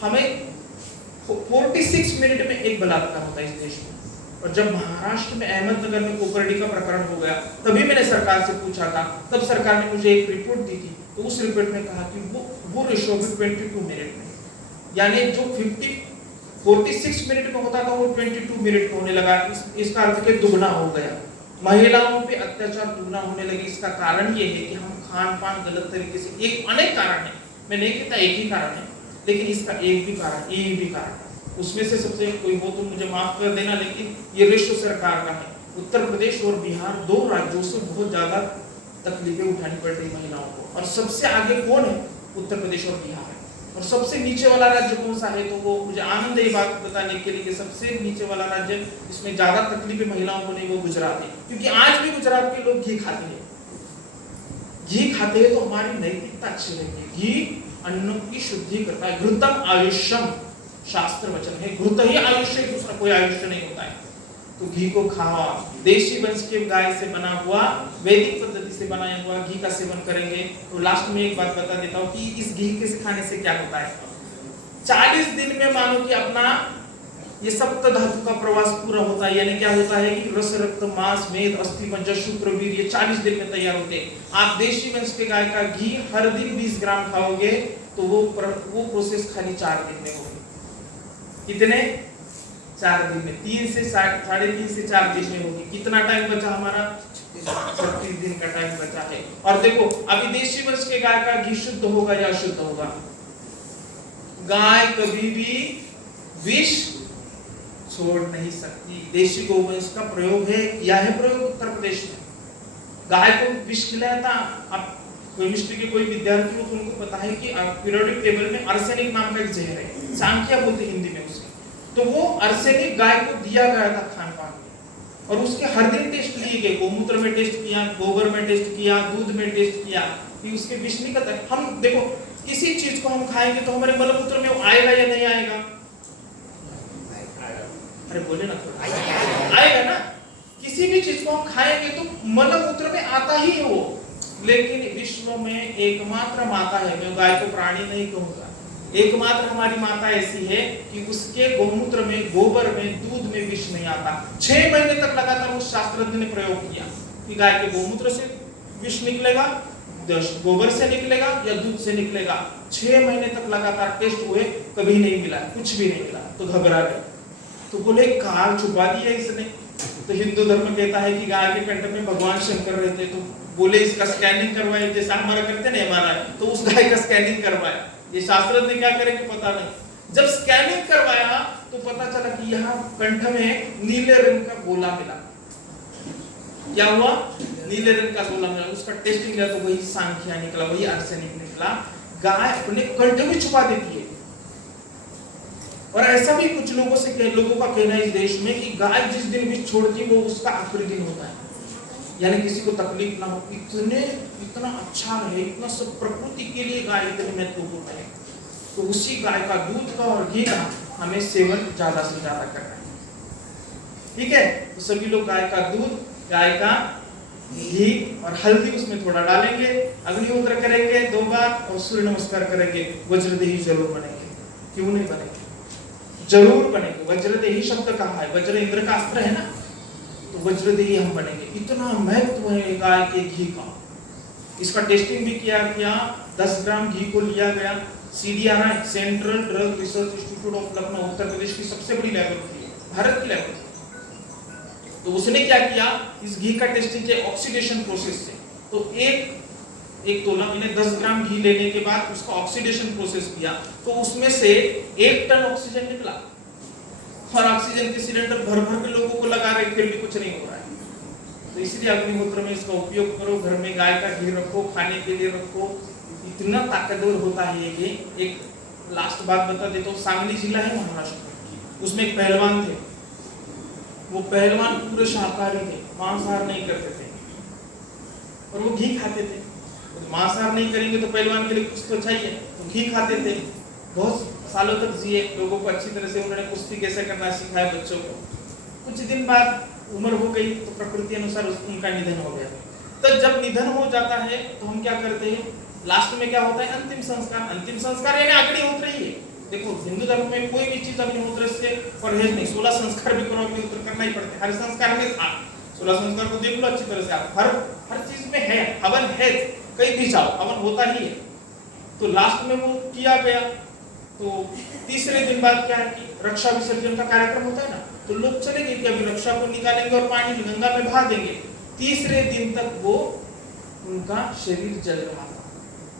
हमें 46 मिनट में एक बलात्कार होता है इस देश में। और जब महाराष्ट्र में अहमदनगर में कोकरडी का प्रकरण हो गया, तभी मैंने सरकार से पूछा था, तब सरकार ने मुझे एक रिपोर्ट दी थी। तो उस रिपोर्ट में कहा कि वो रेशो भी 22 मिनट में, यानी जो 46 मिनट में होता था वो 22 मिनट में होने लगा। इसका अर्थ है दुगना हो गया। महिलाओं पे अत्याचार दुगना होने लगे। इसका कारण ये है कि हम खान पान गलत तरीके से, एक अनेक कारण है, मैं नहीं कहता एक ही कारण है, लेकिन इसका एक भी कारण है। उसमें से सबसे कोई हो तो मुझे माफ कर देना, लेकिन ये रेशो सरकार का है। उत्तर प्रदेश और बिहार 2 राज्यों से बहुत ज्यादा तकलीफें उठानी पड़ रही महिलाओं को। और सबसे आगे कौन है? उत्तर प्रदेश और बिहार है। और सबसे नीचे वाला राज्य कौन सा है? तो वो मुझे आनंद है ये बात बताने के लिए कि सबसे नीचे वाला राज्य इसमें ज्यादा तकलीफें महिलाओं को नहीं, वो गुजरात है। क्योंकि आज भी गुजरात के लोग घी खाते हैं। घी खाते हैं तो हमारी नैतिकता अच्छी रहती है। घी अन्न की शुद्धि करता है। घृतम आयुष्यम, शास्त्र वचन है, घृत ही आयुष्य, दूसरा कोई आयुष्य नहीं होता है। तो घी को खाओ। देशी वंश के गाय से बना हुआ, वैदिक पद्धति से बनाया हुआ घी का सेवन करेंगे। तो लास्ट में एक बात बता देता हूँ कि इस घी के खाने से क्या होता है। 40 दिन में मानो कि अपना ये सप्त धातु का प्रवास पूरा होता है। यानी क्या होता है कि रस, रक्त, मांस, मेद, अस्थि, मज्जा, शुक्र, वीर्य ये 40 दिन में तैयार होते हैं। आप देशी वंश के गाय का घी हर दिन 20 ग्राम खाओगे तो वो प्रोसेस खाली 4 दिन में होगी। कितने? 4 दिन में। 3 से 3.5 से 4 दिन में होगी। कितना टाइम बचा हमारा? 36 दिन का टाइम बचा है। और देखो अभी देशी वंश के गाय का घी शुद्ध होगा या अशुद्ध होगा? गाय कभी भी विष छोड़ नहीं सकती। देशी गोवंश का प्रयोग है, किया है प्रयोग उत्तर प्रदेश में। गाय को विष खिलाया था। अब केमिस्ट्री के कोई विद्यार्थी हो तो उनको पता है कि पीरियोडिक टेबल में आर्सेनिक नाम का एक जहर है, सांख्या बोलते हिंदी में उसे। तो वो आर्सेनिक गाय को दिया गया था खान पान में, और उसके हर दिन टेस्ट लिए गए। गोमूत्र में टेस्ट किया, गोबर में टेस्ट किया, दूध में टेस्ट किया कि उसके विष निकलता है। हम देखो किसी चीज को हम खाएंगे तो हमारे मलमूत्र में वो आएगा या नहीं आएगा? अरे बोले ना थोड़ा, आएगा ना। किसी भी चीज को हम खाएंगे तो मलमूत्र में आता ही है वो। लेकिन विश्व में एकमात्र माता है, मैं गाय को प्राणी नहीं कहूंगा, एकमात्र हमारी माता ऐसी है कि उसके गोमूत्र में, गोबर में, दूध में विष नहीं आता। 6 महीने तक लगातार उस शास्त्रज्ञ ने प्रयोग किया कि गाय के गोमूत्र से विष निकलेगा, गोबर से निकलेगा या दूध से निकलेगा। 6 महीने तक लगातार टेस्ट हुए, कभी नहीं मिला, कुछ भी नहीं मिला। तो घबरा गए, तो बोले काल छुपा दिया इसने। तो हिंदू धर्म कहता है कि गाय के कंठ में भगवान शंकर रहते। तो बोले इसका स्कैनिंग करवाए, जैसा हमारा करते ना हमारा, तो उस गाय का स्कैनिंग करवाया। ये शास्त्रज्ञ क्या करेंगे पता नहीं। जब स्कैनिंग करवाया तो पता चला कि यहाँ कंठ में नीले रंग का गोला मिला। क्या हुआ? नीले रंग का गोला मिला। उसका टेस्टिंग किया तो वही सांख्या निकला, वही आर्सेनिक निकला। गाय अपने कंठ में छुपा देती है। और ऐसा भी कुछ लोगों का कहना है इस देश में कि गाय जिस दिन भी छोड़ती है वो उसका आखिरी दिन होता है, यानी किसी को तकलीफ ना हो। इतना अच्छा है, इतना सब प्रकृति के लिए गाय इतने महत्वपूर्ण है। तो उसी गाय का दूध का और घी का हमें सेवन ज्यादा से ज्यादा करना है। ठीक है, तो सभी लोग गाय का दूध, गाय का घी और हल्दी उसमें थोड़ा डालेंगे, अग्निहोत्र करेंगे 2 बार और सूर्य नमस्कार करेंगे। वज्रदेही जरूर बनेंगे। क्यों नहीं बनेंगे? जरूर बनेंगे। वज्रदेही शब्द कहा है, वज्र इंद्र का अस्त्र है ना, तो वज्रदेही हम बनेंगे। इतना महत्व है गाय के घी का। इसका टेस्टिंग भी किया गया। 10 ग्राम घी को लिया गया। CDRI central drug research institute of Lucknow, Uttar Pradesh की सबसे बड़ी लैबोरेटरी है, भारत की लैबोरेटरी। तो उसने क्या किया, इस घी का टेस्टिंग किया ऑक्सीडेशन प्रोसेस से। तो एक तोला मैंने 10 ग्राम घी लेने के बाद उसका ऑक्सीडेशन प्रोसेस किया तो उसमें से 1 टन ऑक्सीजन निकला। और ऑक्सीजन के सिलेंडर भर भर के लोगों को लगा रहे, फिर भी कुछ नहीं हो रहा है। तो इसलिए अग्निहोत्र में इसका उपयोग करो। घर में गाय का घी रखो, खाने के लिए रखो। इतना ताकतवर होता है ये। एक लास्ट बात बता देता हूँ। सांगली जिला है महाराष्ट्र, उसमें एक पहलवान थे। वो पहलवान पूरे शाकाहारी थे, मांसाहार नहीं करते थे और वो घी खाते थे। तो मांसाहार नहीं करेंगे तो पहलवान के लिए कुछ तो चाहिए, तो घी खाते थे। बहुत सालों तक जिए, लोगों को अच्छी तरह से उन्होंने कुश्ती कैसे करना सिखाया बच्चों को। कुछ दिन बाद उम्र हो गई तो प्रकृति अनुसार उनका निधन हो गया। तो जब निधन हो जाता है तो हम क्या करते हैं, लास्ट में क्या होता है, अंतिम संस्कार। अंतिम संस्कार यानी अग्निहोत्र ही है। देखो हिंदू धर्म में कोई भी चीज अग्निहोत्र से परहेज नहीं। 16 संस्कार भी करो, अग्निहोत्र करना ही पड़ता है। हर संस्कार में था। 16 संस्कार को देख लो अच्छी तरह से आप, हर चीज में है, हवन है, कहीं भी जाओ हवन होता ही है। तो लास्ट में वो किया गया। तो तीसरे दिन बाद क्या है कि रक्षा विसर्जन का कार्यक्रम होता है ना, तो लोग चले गए कि अभी रक्षा को निकालेंगे और पानी गंगा में बहा देंगे। तीसरे दिन तक वो उनका शरीर जल रहा था।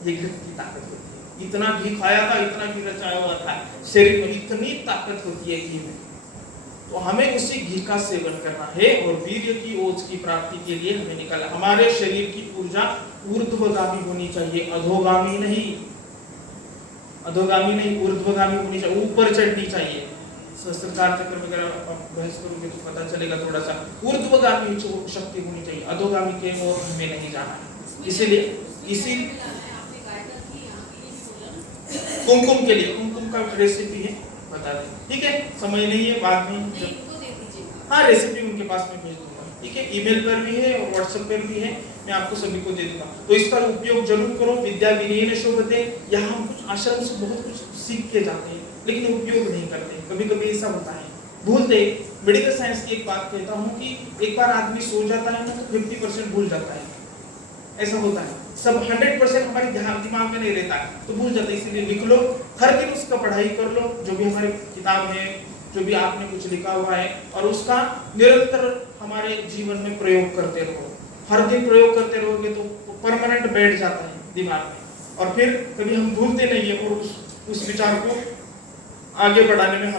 ये घृत की ताकत होती है। इतना घी खाया था, इतना घी रचाया हुआ था, शरीर में इतनी ताकत होती है घी में। तो हमें उसी घी का सेवन करना है और वीर्य की ओज की प्राप्ति के लिए हमें निकाला। हमारे शरीर की ऊर्जा ऊर्ध्वगामी होनी चाहिए, अधोगामी नहीं। अधोगामी नहीं, ऊर्ध्वगामी होनी चाहिए, ऊपर चढ़नी चाहिए। सहस्त्रधार चक्र वगैरह बहस करोगे तो पता चलेगा थोड़ा सा। ऊर्ध्वगामी शक्ति होनी चाहिए, अधोगामी के ओर हमें नहीं जाना है। इसीलिए इसी कुमकुम के लिए, कुमकुम का रेसिपी है, बता दें। ठीक है, समय नहीं है, बाद में हाँ रेसिपी उनके पास में भेज दूंगा। ठीक है, ईमेल पर भी है और व्हाट्सएप पर भी है, मैं आपको सभी को दे दूंगा। तो इसका उपयोग जरूर करो। विद्या विनयेन शोभते। यहाँ हम कुछ आश्रम से बहुत कुछ सीख के जाते हैं लेकिन उपयोग नहीं करते। कभी कभी ऐसा होता है, भूलते। मेडिकल साइंस की एक बात कहता हूँ कि एक बार आदमी सो जाता है ना तो 50% भूल जाता है। ऐसा होता है, सब 100% हमारे ध्यान दिमाग में नहीं रहता है, तो भूल जाता है। इसीलिए लिख लो, हर दिन उसका पढ़ाई कर लो। जो भी हमारी किताब है, जो भी आपने कुछ लिखा हुआ है, और उसका निरंतर हमारे जीवन में प्रयोग करते रहो। हर दिन प्रयोग करते रहोगे तो परमानेंट बैठ जाता है दिमाग में, और फिर कभी हम भूलते नहीं है। और उस विचार को आगे बढ़ाने में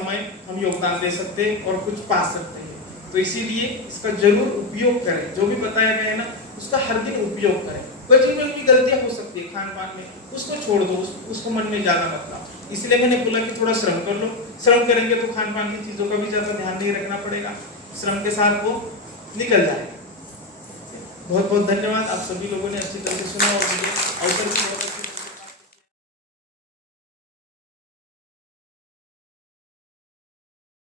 हम योगदान दे सकते हैं और कुछ पा सकते हैं। तो इसीलिए इसका जरूर उपयोग करें। जो भी बताया गया है ना, उसका हर दिन उपयोग करें। बचपन में भी गलतियां हो सकती है खान पान में, उसको छोड़ दो, उसको मन में ज्यादा मत लाओ। इसलिए मैंने बोला कि थोड़ा श्रम कर लो। श्रम करेंगे तो खान पान की चीजों का भी ज्यादा ध्यान नहीं रखना पड़ेगा, श्रम के साथ वो निकल जाएगा। बहुत बहुत धन्यवाद, आप सभी लोगों ने अच्छी तरह से सुना और